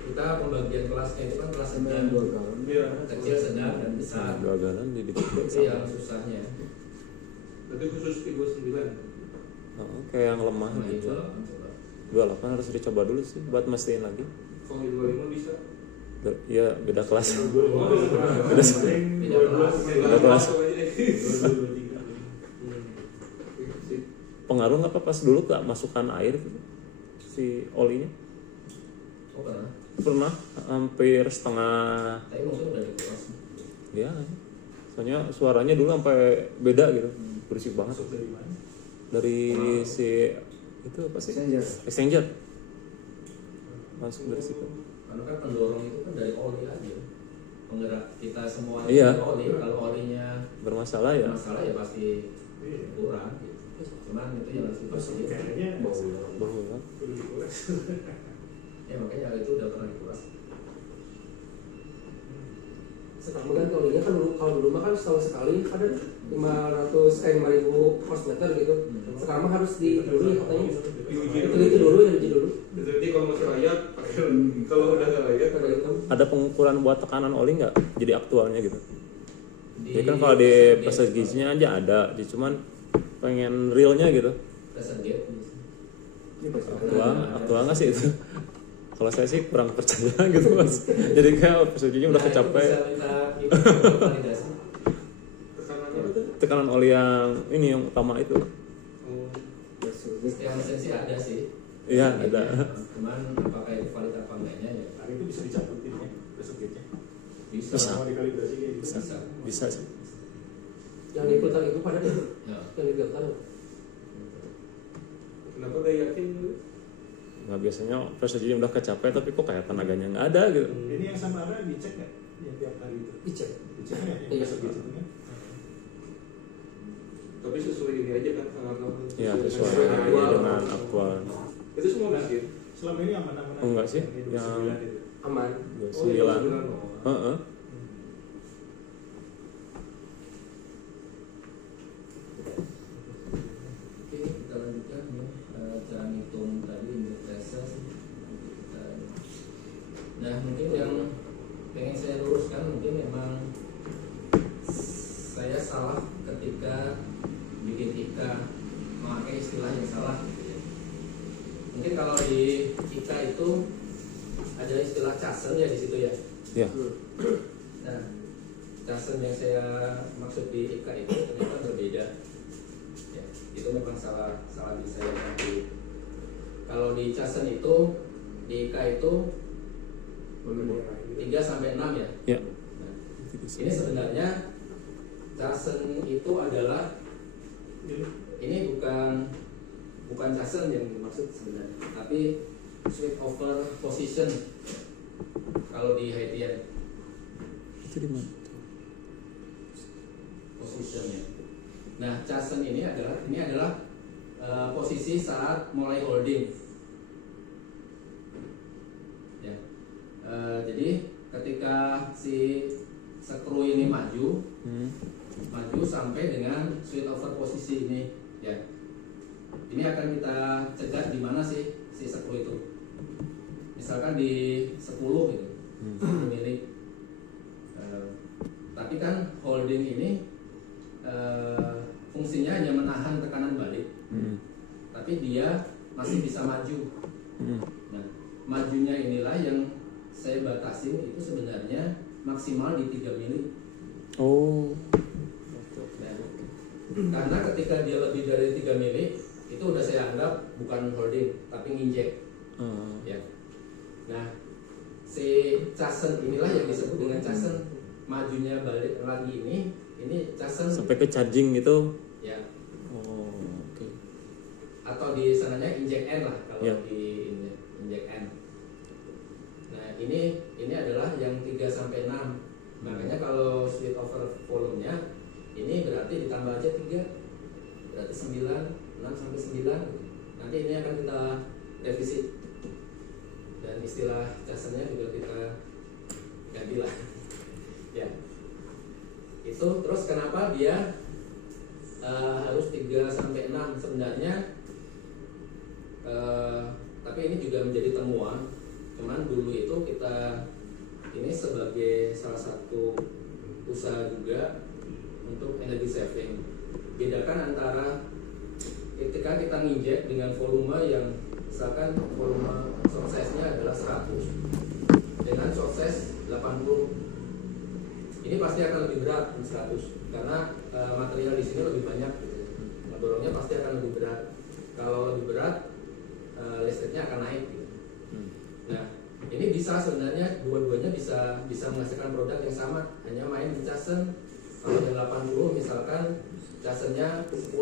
kita pembagian kelasnya itu kan kelas sedang, Iya. kecil, sedang, dan besar. 2 galon di Itu yang susahnya. Berarti khusus I29. kayak yang lemah Nah, gitu. I28 coba. 28 harus dicoba dulu sih buat mestiin lagi. Kalau I25 bisa. Ya beda kelas. Beda kelas. Pengaruh nggak apa pas dulu gak masukkan air gitu, si olinya? Oh pernah. Pernah hampir setengah. Tapi mungkin udah dikuras. Ya, soalnya suaranya dulu sampai beda gitu, berisik banget. dari mana? Dari si itu apa sih? Exchanger. Masuk dari situ. Karena kan pendorong itu kan dari oli aja. penggerak kita semua Iya. itu oli. Kalau olinya bermasalah ya. masalah ya pasti kurang gitu. Cuman itu yang harus dipastikan. Kayaknya Bahwa perlu dikuras. Ya makanya itu udah pernah dikuras. Sekarang kan olinya kan kalau dulu mah kan setahun sekali ada 5.000 horsemeter gitu. Sekarang mah harus di dulu ya katanya. Itu dulu ya diuji dulu. Jadi kalau masih layak, pakai kalau udah nggak layak, Ada itu. ada pengukuran buat tekanan oli nggak jadi aktualnya gitu. Di Jadi kan kalau di perseginya aja ada, jadi cuman pengen realnya gitu. pressure gauge. Aktual nggak sih itu? Kalau saya sih kurang percaya gitu mas. Jadi kayak perseginya udah Nah, itu kecapai. bisa kita validasi. tekanannya itu. Tekanan oli yang ini yang utama itu. Setiap mesin sih ada sih. Iya ada. Cuman apakah itu valid apa enggaknya ya Nah, itu bisa dicabutin ya, resepnya. bisa. Bisa. Kalau dikalibrasi kayak gitu. Bisa. Bisa sih. Yang di filter itu pada deh. Ya. Yang di filter. Kenapa gak yakin? Nah biasanya perseginya udah kecapai tapi kok kayak tenaganya nggak ada gitu. Ini yang sama ada dicek nggak? Yang tiap hari itu. Dicek. Dicek ya? Yang Iya. besok gitu kan? Tapi sesuai ini aja kan tanggal kamu. Ya sesuai dengan aktual. Itu semua mesin. Selama ini aman-aman. Oh, enggak sih? Yang Yang- 29 itu. Aman. 29. Heeh. Oke, kita lanjutkan ya. Cara ngitung tadi input pressure. Nah, mungkin yang pengen saya luruskan mungkin memang saya salah ketika bikin IKA memakai istilah yang salah gitu ya. Mungkin kalau di IKA itu ada istilah chasen ya di situ ya. Ya. Nah, chasen yang saya maksud di IKA itu ternyata berbeda. Ya, itu memang salah di saya nanti. Kalau di chasen itu di IKA itu 3 sampai 6 ya. Ya. Nah, ini sebenarnya chasen itu adalah ini bukan chasen yang dimaksud sebenarnya, tapi switch over position kalau di Haitian Itu di mana? positionnya. Nah, chasen ini adalah posisi saat mulai holding. Ya, jadi ketika si skru ini maju sampai dengan switch over posisi ini, ya. Ini akan kita cegat di mana sih si skru itu? Misalkan di 10 gitu, 10 mili. Tapi kan holding ini fungsinya hanya menahan tekanan balik, tapi dia masih bisa maju. Nah, majunya inilah yang saya batasin itu sebenarnya maksimal di 3 mili. Oh. Nah, karena ketika dia lebih dari 3 mili itu udah saya anggap bukan holding tapi nginjek. Ya. Nah, si chasen inilah yang disebut dengan chasen. Majunya balik lagi ini chasen Sampai ke charging gitu. ya, Oh, oke. atau di sananya injek N lah kalau Ya. di injek N. Nah, ini adalah yang 3 sampai 6. Makanya kalau switch over volumenya ini berarti ditambah aja 3. Berarti 9, 6 sampai 9. Nanti ini akan kita revisi. Dan istilah chasennya juga kita ganti lah. Ya. Itu terus kenapa dia harus 3 sampai 6 sebenarnya tapi ini juga menjadi temuan. Cuman dulu itu kita ini sebagai salah satu usaha juga untuk energy saving. Bedakan antara ketika kita nginjek dengan volume yang misalkan volume short size-nya adalah 100 dengan short size 80. Ini pasti akan lebih berat dari 100 karena material di sini lebih banyak gitu. Dorongnya pasti akan lebih berat. Kalau lebih berat listriknya akan naik gitu. Nah, ini bisa sebenarnya dua-duanya bisa menghasilkan produk yang sama, hanya main di chasen. Kalau yang 80 misalkan chasennya 10,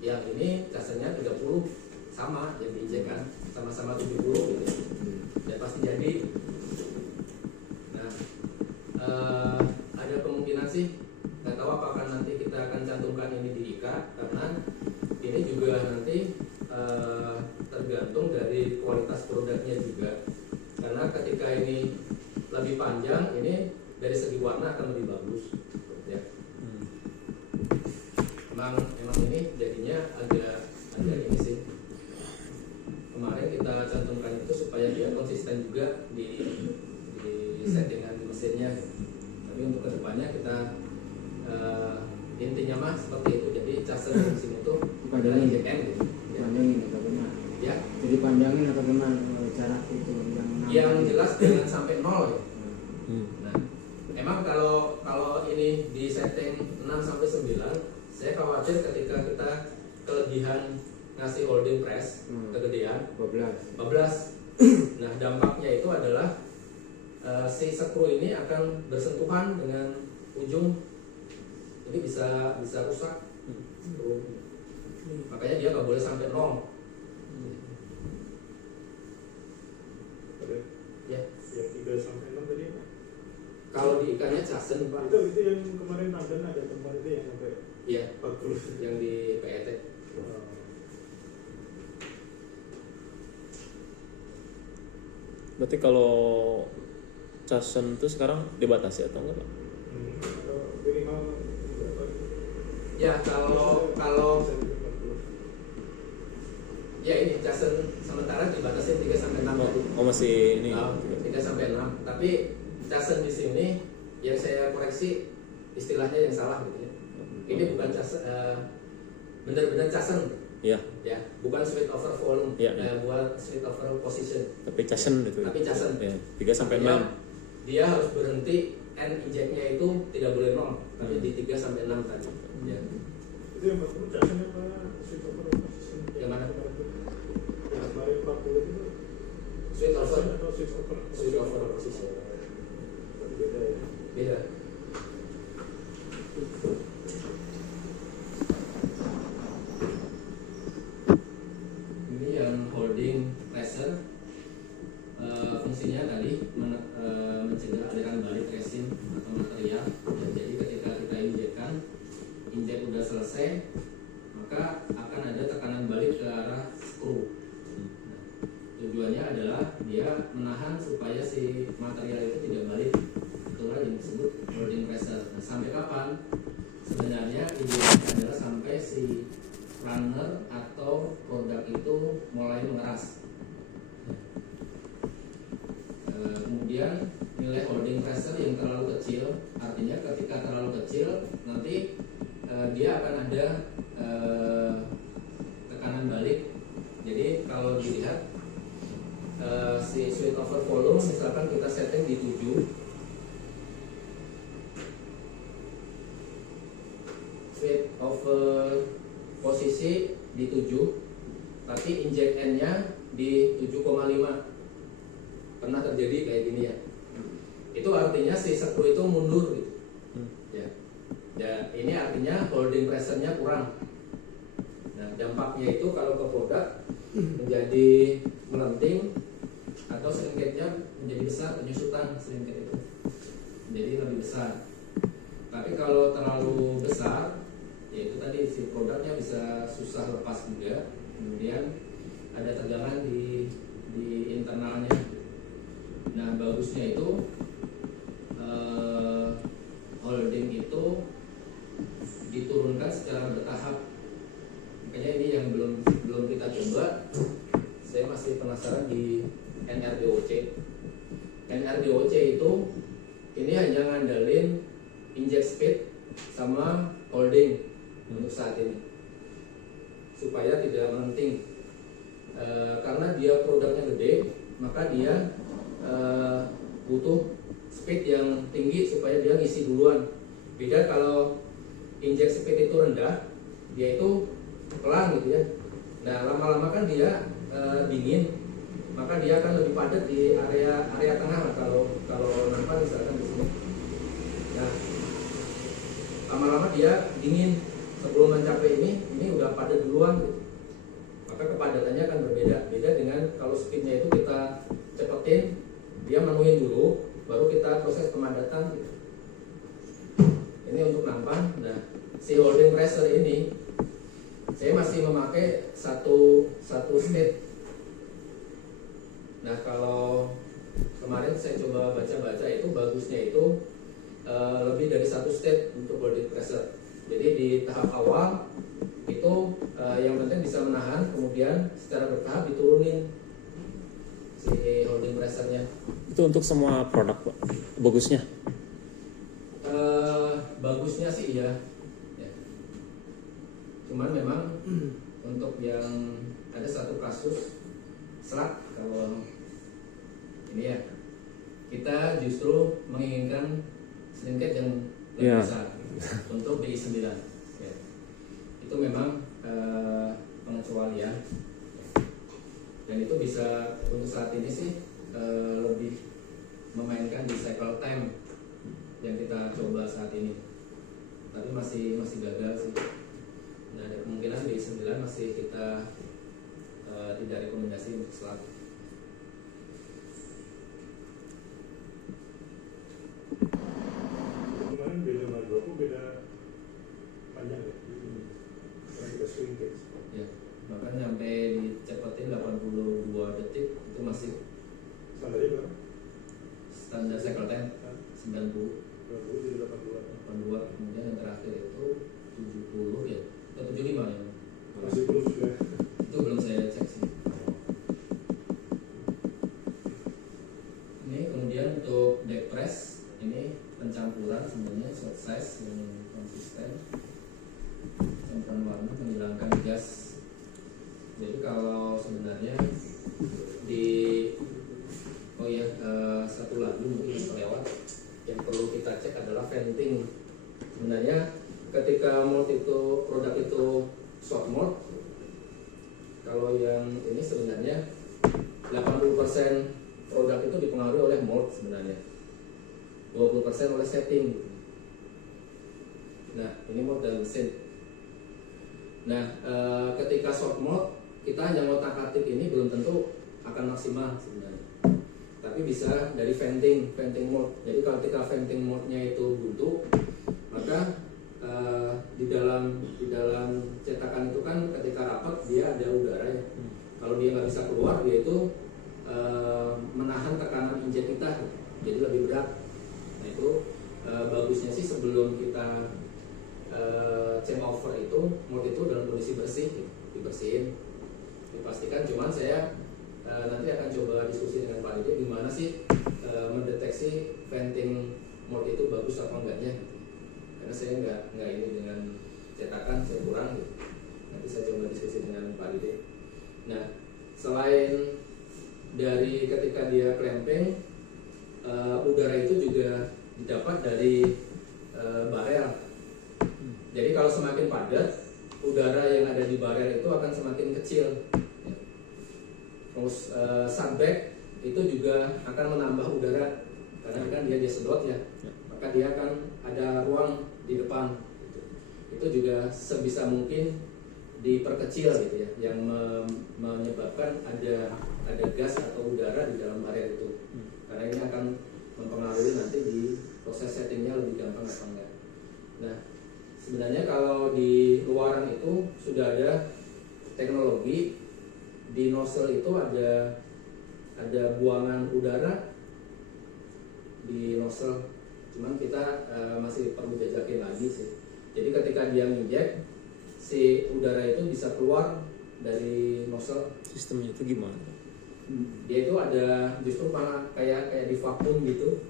yang ini chasennya 30 sama yang diinjekkan sama-sama 70 gitu. Dan pasti jadi. Nah, dari kualitas produknya juga. Karena ketika ini lebih panjang, ini dari segi warna akan lebih bagus. Ya. Emang ini jadinya agak ini sih. Kemarin kita cantumkan itu supaya dia konsisten juga di settingan di mesinnya. Tapi untuk kedepannya kita intinya mah seperti itu. Jadi caser mesin itu adalah JM gitu. Panjangin atau benar? Ya. Jadi panjangin atau benar jarak itu Yang jelas jangan sampai 0 ya. Hmm. Nah, emang kalau ini di setting 6 sampai 9, saya khawatir ketika kita kelebihan ngasih holding press kegedean 12. 12. Nah, dampaknya itu adalah si skru ini akan bersentuhan dengan ujung, ini bisa rusak. Makanya dia nggak boleh sampai 0. Ya. Yang 3 sampai 6 tadi apa? Kalau di ikannya casen Pak. Itu yang kemarin Tamdan ada temuan itu yang sampai Iya, 40. yang di PET. Berarti kalau casen itu sekarang dibatasi atau enggak Pak? Minimal berapa? Ya, kalau ya ini casen sementara dibatasi 3 sampai 6 tadi. Oh masih ini. 3 sampai 6. Tapi casen di sini yang saya koreksi istilahnya yang salah gitu ya. Ini bukan casen, benar-benar casen. Iya. Ya, bukan switch over volume, Iya. bukan switch over position. Tapi casen itu. Tapi casen. Ya, 3 sampai 6. Dia harus berhenti end injectnya itu tidak boleh 0, tapi di 3 sampai 6 tadi. Ya. Itu yang 40 casanya apa? Switch over position. Yang mana? Yang kemarin 40 itu Switch over, atau switch over? switch over position. Beda ya. Beda. Ini yang holding pressure, fungsinya tadi mencegah aliran balik resin atau material. Dan jadi ketika kita injek udah selesai, maka akan ada tekanan balik ke arah skru. Nah, tujuannya adalah dia menahan supaya si material itu tidak balik. Itulah yang disebut holding pressure. Nah, sampai kapan? Sebenarnya idealnya adalah sampai si runner atau produk itu mulai mengeras. Kemudian nilai holding pressure yang terlalu kecil, artinya ketika terlalu kecil nanti dia akan ada tekanan balik. Jadi kalau dilihat si switch over volume misalkan kita setting di 7, switch over posisi di 7, tapi inject end-nya di 7,5. Pernah terjadi kayak gini ya. Itu artinya si skru itu mundur gitu. Ya. Ya, ini artinya holding pressure-nya kurang. Nah, dampaknya itu kalau ke produk menjadi melenting atau selinketnya menjadi besar, penyusutan selinket itu jadi lebih besar. Tapi kalau terlalu besar, ya itu tadi si produknya bisa susah lepas juga. Kemudian ada tegangan di internalnya. Nah, bagusnya itu holding itu diturunkan secara bertahap. Makanya ini yang belum kita coba. Saya masih penasaran di NRDOC. NRDOC itu ini hanya ngandelin inject speed sama holding untuk saat ini, supaya tidak melenting. Karena dia produknya gede, maka dia butuh speed yang tinggi supaya dia ngisi duluan. Beda kalau inject speed itu rendah, dia itu pelan gitu ya. Nah, lama-lama kan dia dingin, maka dia akan lebih padat di area tengah lah kalau nampak misalkan di sini. Nah, lama-lama dia dingin, sebelum mencapai ini udah padat duluan gitu. Maka kepadatannya akan berbeda. Beda dengan kalau speednya itu kita cepetin, dia menuhin dulu, baru kita proses pemadatan gitu. Ini untuk nampan. Nah, si holding pressure ini saya masih memakai satu speed Nah kalau kemarin saya coba baca-baca itu bagusnya itu lebih dari satu step untuk holding pressure. Jadi di tahap awal itu yang penting bisa menahan, kemudian secara bertahap diturunin si holding pressure-nya. Itu untuk semua produk, Pak. Bagusnya. Bagusnya sih iya. Ya. Cuman memang untuk yang ada satu kasus slug kalau ini ya, kita justru menginginkan slinkage yang lebih Ya. besar untuk BI9 ya. Itu memang pengecualian dan itu bisa untuk saat ini sih lebih memainkan di cycle time yang kita coba saat ini, tapi masih gagal sih. Nah, ada kemungkinan BI9 masih kita tidak rekomendasi untuk slug. Kemarin beda sama 20 beda panjang ya. Karena kita swing case. Ya, bahkan sampai dicepetin 82 detik itu masih Standarnya berapa? standar cycle time 90 20 jadi 82. 82, kemudian yang terakhir itu 70 ya, atau 75 ya. Masih belum juga. Itu belum saya cek sih. Ini kemudian untuk deck press ini pencampuran sebenarnya short size yang konsisten, campuran warna menghilangkan gas. Jadi kalau sebenarnya di satu lagi mungkin kelewat yang perlu kita cek adalah venting. Sebenarnya ketika mold itu produk itu short mold, kalau yang ini sebenarnya 80% produk itu dipengaruhi oleh mold sebenarnya, 20% oleh setting. Nah ini mold dan mesin. Nah ketika short mold kita hanya ngotak-atik ini belum tentu akan maksimal sebenarnya, tapi bisa dari venting mode. Jadi kalau ketika venting mode-nya itu buntu, maka di dalam cetakan itu kan ketika rapat dia ada udara ya. Kalau dia nggak bisa keluar, dia itu menahan tekanan injek kita, jadi lebih berat. Nah itu bagusnya sih sebelum kita change over itu mode itu dalam kondisi bersih, dibersihin, dipastikan. Cuman saya nanti akan coba diskusi dengan Pak Dede gimana sih mendeteksi venting mode itu bagus atau enggaknya gitu. Karena saya nggak ini dengan cetakan saya kurang gitu. Nanti saya coba diskusi dengan Pak Dede. Nah selain dari ketika dia clamping, udara itu juga didapat dari barel. Jadi kalau semakin padat, udara yang ada di barel itu akan semakin kecil. Terus sunback itu juga akan menambah udara karena kan dia sedot ya, maka dia akan ada ruang di depan. Itu juga sebisa mungkin diperkecil gitu ya, yang menyebabkan ada gas atau udara di dalam barel itu. Karena ini akan mempengaruhi nanti di proses settingnya lebih gampang atau enggak. Nah sebenarnya kalau di luaran itu sudah ada teknologi di nozzle itu ada buangan udara di nozzle, cuman kita masih perlu jajakin lagi sih. Jadi ketika dia injek, si udara itu bisa keluar dari nozzle. Sistemnya itu gimana? Dia itu ada justru kayak di vakum gitu.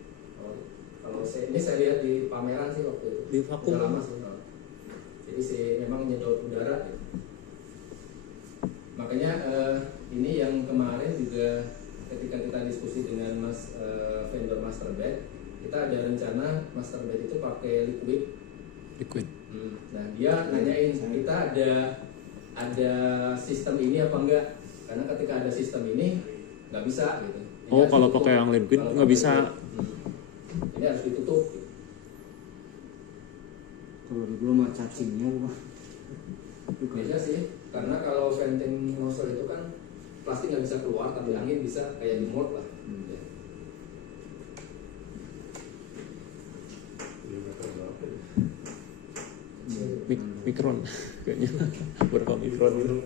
Kalau saya lihat di pameran sih waktu itu. Di vakum? Udah lama sih. Jadi memang nyedot udara. Gitu. Makanya ini yang kemarin juga ketika kita diskusi dengan vendor master bed, kita ada rencana master bed itu pakai liquid. Nah dia nanyain kita ada sistem ini apa enggak, karena ketika ada sistem ini nggak bisa gitu. Ini Oh kalau pakai yang liquid nggak bisa. Ini harus ditutup. Gitu. Kalau dulu mah cacingnya bukan. Beda sih, karena kalau venting nozzle itu kan plastik nggak bisa keluar, tapi angin bisa kayak di mold lah. Ya. Mikron kayaknya berapa mikron gitu.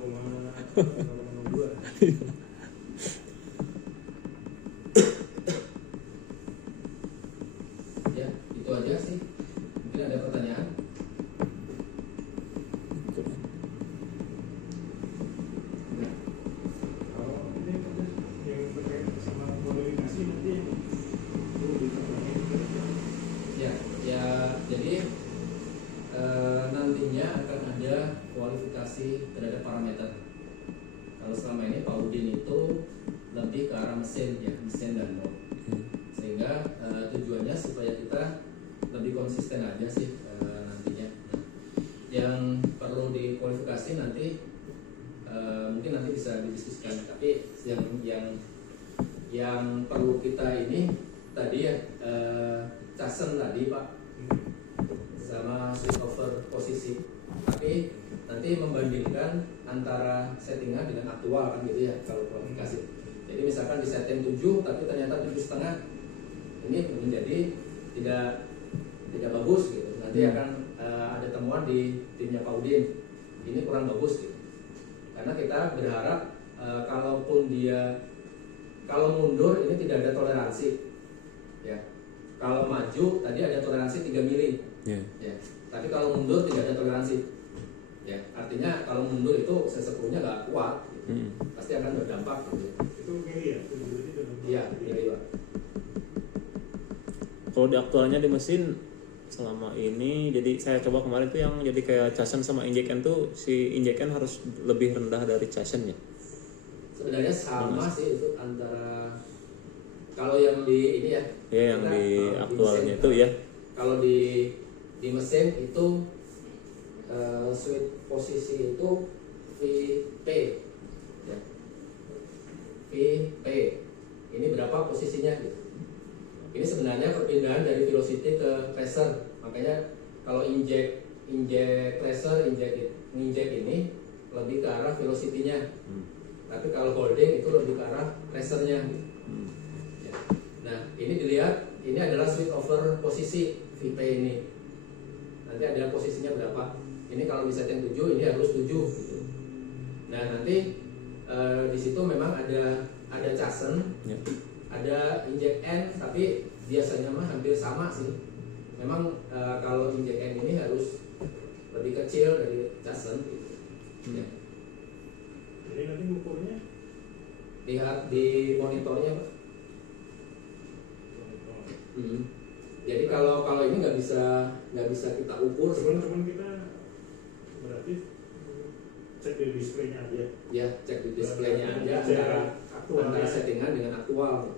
0,02. arah mesin ya, mesin dan mode. Sehingga tujuannya supaya kita lebih konsisten aja sih nantinya. Yang perlu dikualifikasi nanti mungkin nanti bisa didiskusikan. Tapi yang perlu kita ini tadi ya chasen tadi Pak sama switch over posisi. Tapi nanti membandingkan antara settingan dengan aktual kan gitu ya kalau kualifikasi. Jadi misalkan di setting 7 tapi ternyata 7,5, ini menjadi tidak bagus gitu. Nanti akan ada temuan di timnya Pak Udin, ini kurang bagus gitu. Karena kita berharap kalau mundur ini tidak ada toleransi ya. Kalau maju tadi ada toleransi 3 mili ya. Tapi kalau mundur tidak ada toleransi ya. Artinya kalau mundur itu sesepuhnya nggak kuat gitu. Pasti akan berdampak gitu. Itu mili ya? Iya, mili Pak. Kalau di aktualnya di mesin selama ini, jadi saya coba kemarin tuh yang jadi kayak chasen sama injection tuh, si injection harus lebih rendah dari chasennya. Sebenarnya sama sih itu antara kalau yang di ini ya. Ya yang kita, di aktualnya mesin, itu ya. Kalau di mesin itu switch posisi itu VP ya. VP ini berapa posisinya gitu. Ini sebenarnya perpindahan dari velocity ke pressure. Makanya kalau inject pressure, inject ini lebih ke arah velocity-nya. Tapi kalau holding itu lebih ke arah pressure-nya. Ya. Nah, ini dilihat, ini adalah switch over posisi VP ini. Nanti ada posisinya berapa. Ini kalau di setting 7, ini harus 7 gitu. Nah, nanti di situ memang ada chasen. Ya. Ada inject N, tapi biasanya mah hampir sama sih. Memang kalau inject N ini harus lebih kecil dari chasen gitu. Ya. Jadi nanti ukurnya Lihat di monitornya Pak. Jadi kalau ini nggak bisa kita ukur. teman-teman kita berarti cek di displaynya aja. Ya, cek di displaynya aja Cek antara settingan dengan aktual.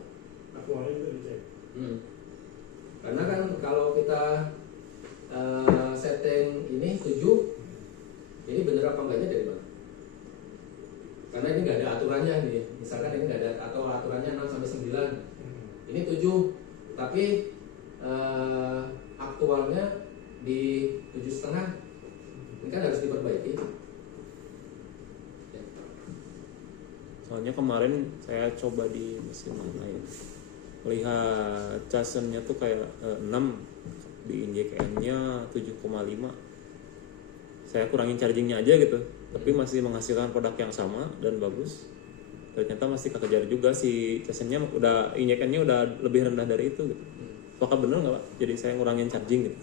Aktualnya juga dicek. Karena kan kalau kita setting ini 7, ini bener apa enggaknya dari mana? Karena ini nggak ada aturannya nih. Misalkan ini nggak ada atau aturannya 6 sampai 9. Ini 7, tapi aktualnya di 7,5. Ini kan harus diperbaiki. Soalnya kemarin saya coba di mesin mana ya, lihat chasennya tuh kayak 6, di inject N-nya 7,5. Saya kurangin chargingnya aja gitu, tapi masih menghasilkan produk yang sama dan bagus. Ternyata masih kekejar juga si chasennya, udah inject N-nya udah lebih rendah dari itu gitu. Apakah bener nggak Pak? Jadi saya ngurangin charging gitu.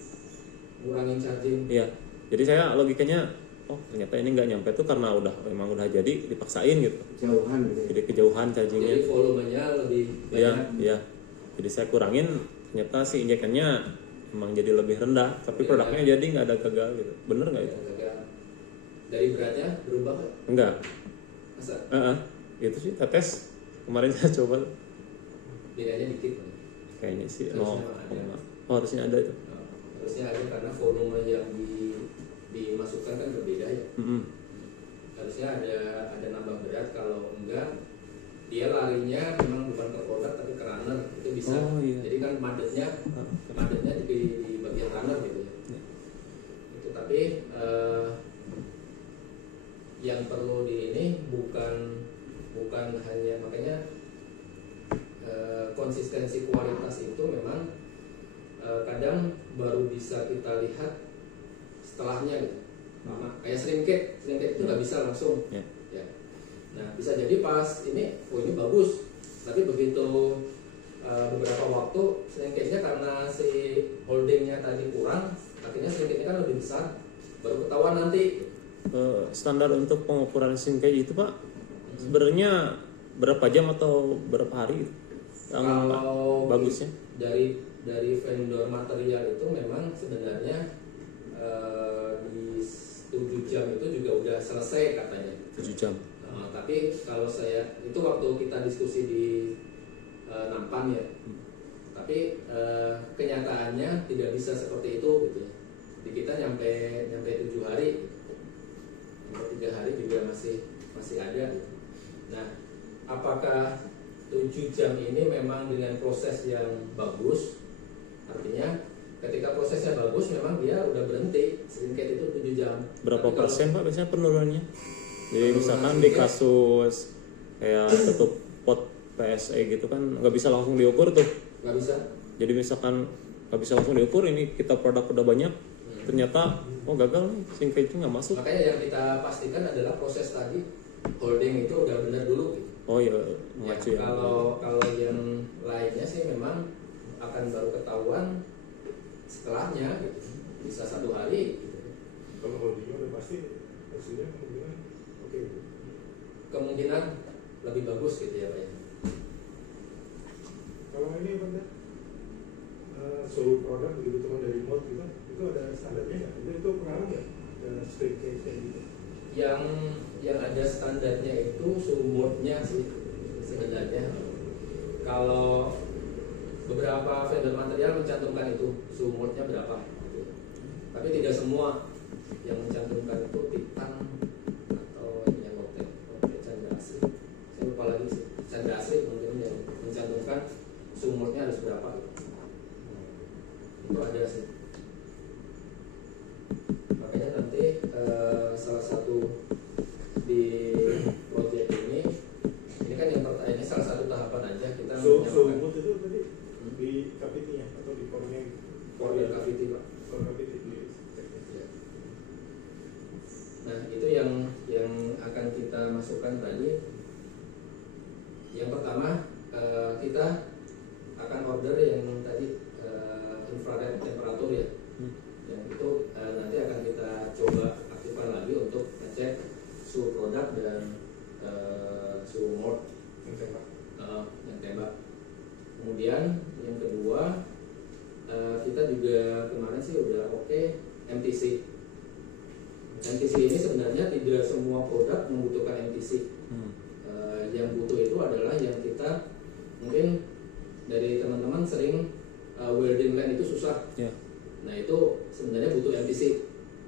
Ngurangin charging. Iya. Jadi saya logikanya, oh ternyata ini nggak nyampe tuh karena memang udah jadi dipaksain gitu. Jauhan gitu. Jadi kejauhan chargingnya. Jadi volumenya lebih Iya, banyak. iya. Jadi saya kurangin, ternyata si injekannya emang jadi lebih rendah, tapi Iya, produknya jadi nggak ada gagal gitu. Bener nggak itu? Dari beratnya berubah nggak? Enggak. Masa Itu sih tes kemarin saya coba, bedanya dikit. kayaknya sih Harusnya ada. harusnya ada itu. Harusnya ada karena volume yang dimasukkan kan berbeda ya. Harusnya ada nambah berat, kalau enggak dia larinya memang bukan ke produk tapi ke runner, itu bisa. Oh, iya. Jadi kan padatnya di bagian runner gitu ya. Itu tapi yang perlu di ini bukan hanya, makanya konsistensi kualitas itu memang kadang baru bisa kita lihat setelahnya gitu. Kayak slinkage itu nggak bisa langsung. Ya. Ya. Nah, bisa jadi pas ini bagus, tapi begitu beberapa waktu slinkage-nya karena si holdingnya tadi kurang, akhirnya slinkage-nya kan lebih besar, baru ketahuan nanti. Standar untuk pengukuran slinkage itu Pak, sebenarnya berapa jam atau berapa hari yang Kalau bagusnya? Dari vendor material itu memang sebenarnya di 7 jam itu juga udah selesai katanya. 7 jam. Tapi kalau saya itu waktu kita diskusi di Nampan ya, tapi kenyataannya tidak bisa seperti itu gitu ya. Jadi kita nyampe 7 hari, nyampe 3 hari juga masih ada. Gitu. Nah, apakah 7 jam ini memang dengan proses yang bagus? Artinya ketika prosesnya bagus memang dia udah berhenti singkat itu 7 jam. Berapa Tapi persen Pak biasanya penurunannya? Jadi misalkan di kasus kayak tutup pot PSE gitu kan nggak bisa langsung diukur tuh. nggak bisa. Jadi misalkan nggak bisa langsung diukur, ini kita produk udah banyak, ternyata oh gagal nih, singkat itu nggak masuk. Makanya yang kita pastikan adalah proses tadi holding itu udah benar dulu gitu. Oh iya, Ya, mengacu ya. kalau yang lainnya sih memang akan baru ketahuan setelahnya gitu. Bisa 1 hari gitu. Kalau holdingnya udah pasti hasilnya kemungkinan oke. Kemungkinan lebih bagus gitu ya Pak ya. Kalau ini apa enggak? Suruh produk begitu teman dari mod gitu, itu ada standarnya nggak? Itu pengaruh nggak? Ada strict case kayak gitu? Yang ada standarnya itu sumurnya sih sebenarnya. Kalau beberapa vendor material mencantumkan itu sumurnya berapa gitu. Tapi tidak semua yang mencantumkan itu titan atau yang lotte Chandra Asri. Saya lupa lagi sih. Chandra Asri mungkin yang mencantumkan sumurnya harus berapa gitu. Itu ada sih. Makanya nanti salah satu di project ini kan yang pertama ini salah satu tahapan aja kita Sumut itu tadi di kapitinya atau di kornya? Korea Cavity Pak. Core cavity di Ya. Nah itu yang akan kita masukkan tadi. Yang pertama kita akan order yang tadi infrared temperatur ya. Yang itu nanti akan kita coba aktifkan lagi untuk ngecek suhu produk dan suhu mold yang tembak. yang tembak. Kemudian yang kedua kita juga kemarin sih udah oke MTC. MTC ini sebenarnya tidak semua produk membutuhkan MTC. Yang butuh itu adalah yang kita mungkin dari teman-teman sering welding line itu susah. Ya. Nah itu sebenarnya butuh MTC.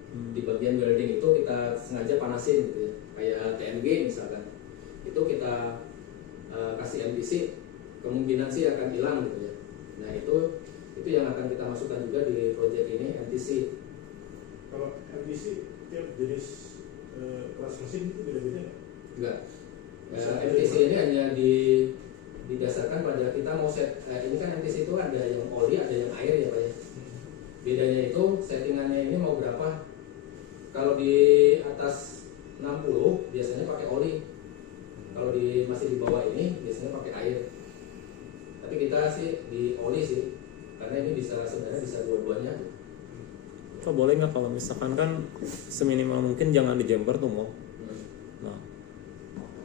Di bagian welding itu kita sengaja panasin gitu ya. Kayak TMG misalkan. Itu kita kasih MTC, kemungkinan sih akan hilang gitu ya. Nah itu yang akan kita masukkan juga di project ini MTC. Kalau MTC tiap jenis kelas mesin itu beda-beda nggak? Enggak. MTC ini hanya didasarkan pada kita mau set. Ini kan MTC itu ada yang oli, ada yang air ya Pak ya. Bedanya itu settingannya ini mau berapa? Kalau di atas 60 biasanya pakai oli. Kalau masih di bawah ini biasanya pakai air. Tapi kita sih di oli sih, karena ini sebenarnya bisa dua-duanya. Kok boleh nggak kalau misalkan kan seminimal mungkin jangan di jumper tuh mau. Nah,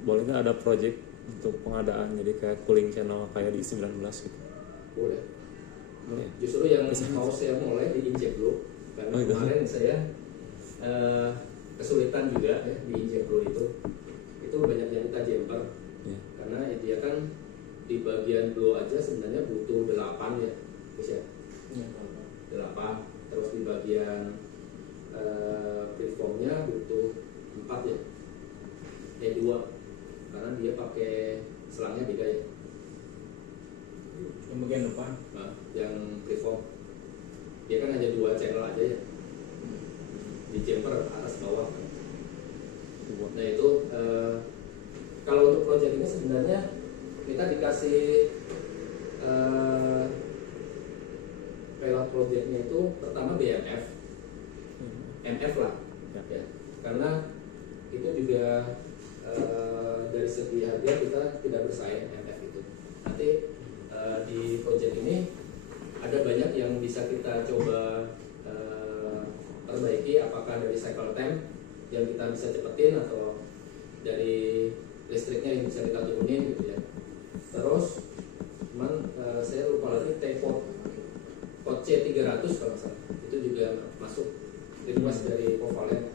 boleh nggak ada project untuk pengadaan jadi kayak cooling channel kayak di 19 gitu? Boleh. Boleh. Justru yang mau saya mulai di inject dulu, karena kemarin saya kesulitan juga ya di inject dulu itu banyak yang kita jumper. Karena dia kan di bagian blow aja sebenarnya butuh 8 ya, bisa 8. Terus di bagian preformnya butuh 4 ya, 2 karena dia pakai selangnya beda ya. Yang bagian depan. Nah, yang preform dia kan hanya 2 channel aja ya, di jumper atas bawah kan. Nah itu kalau untuk project ini sebenarnya kita dikasih pelot projectnya itu pertama BMF, MF lah, ya. Karena itu juga dari segi harga kita tidak bersaing MF itu. Nanti di project ini ada banyak yang bisa kita coba perbaiki, apakah dari cycle time yang kita bisa cepetin atau dari listriknya yang bisa kita turunin gitu ya. Terus cuman saya lupa lagi T-port C300 kalau salah itu juga masuk request dari Kovalen.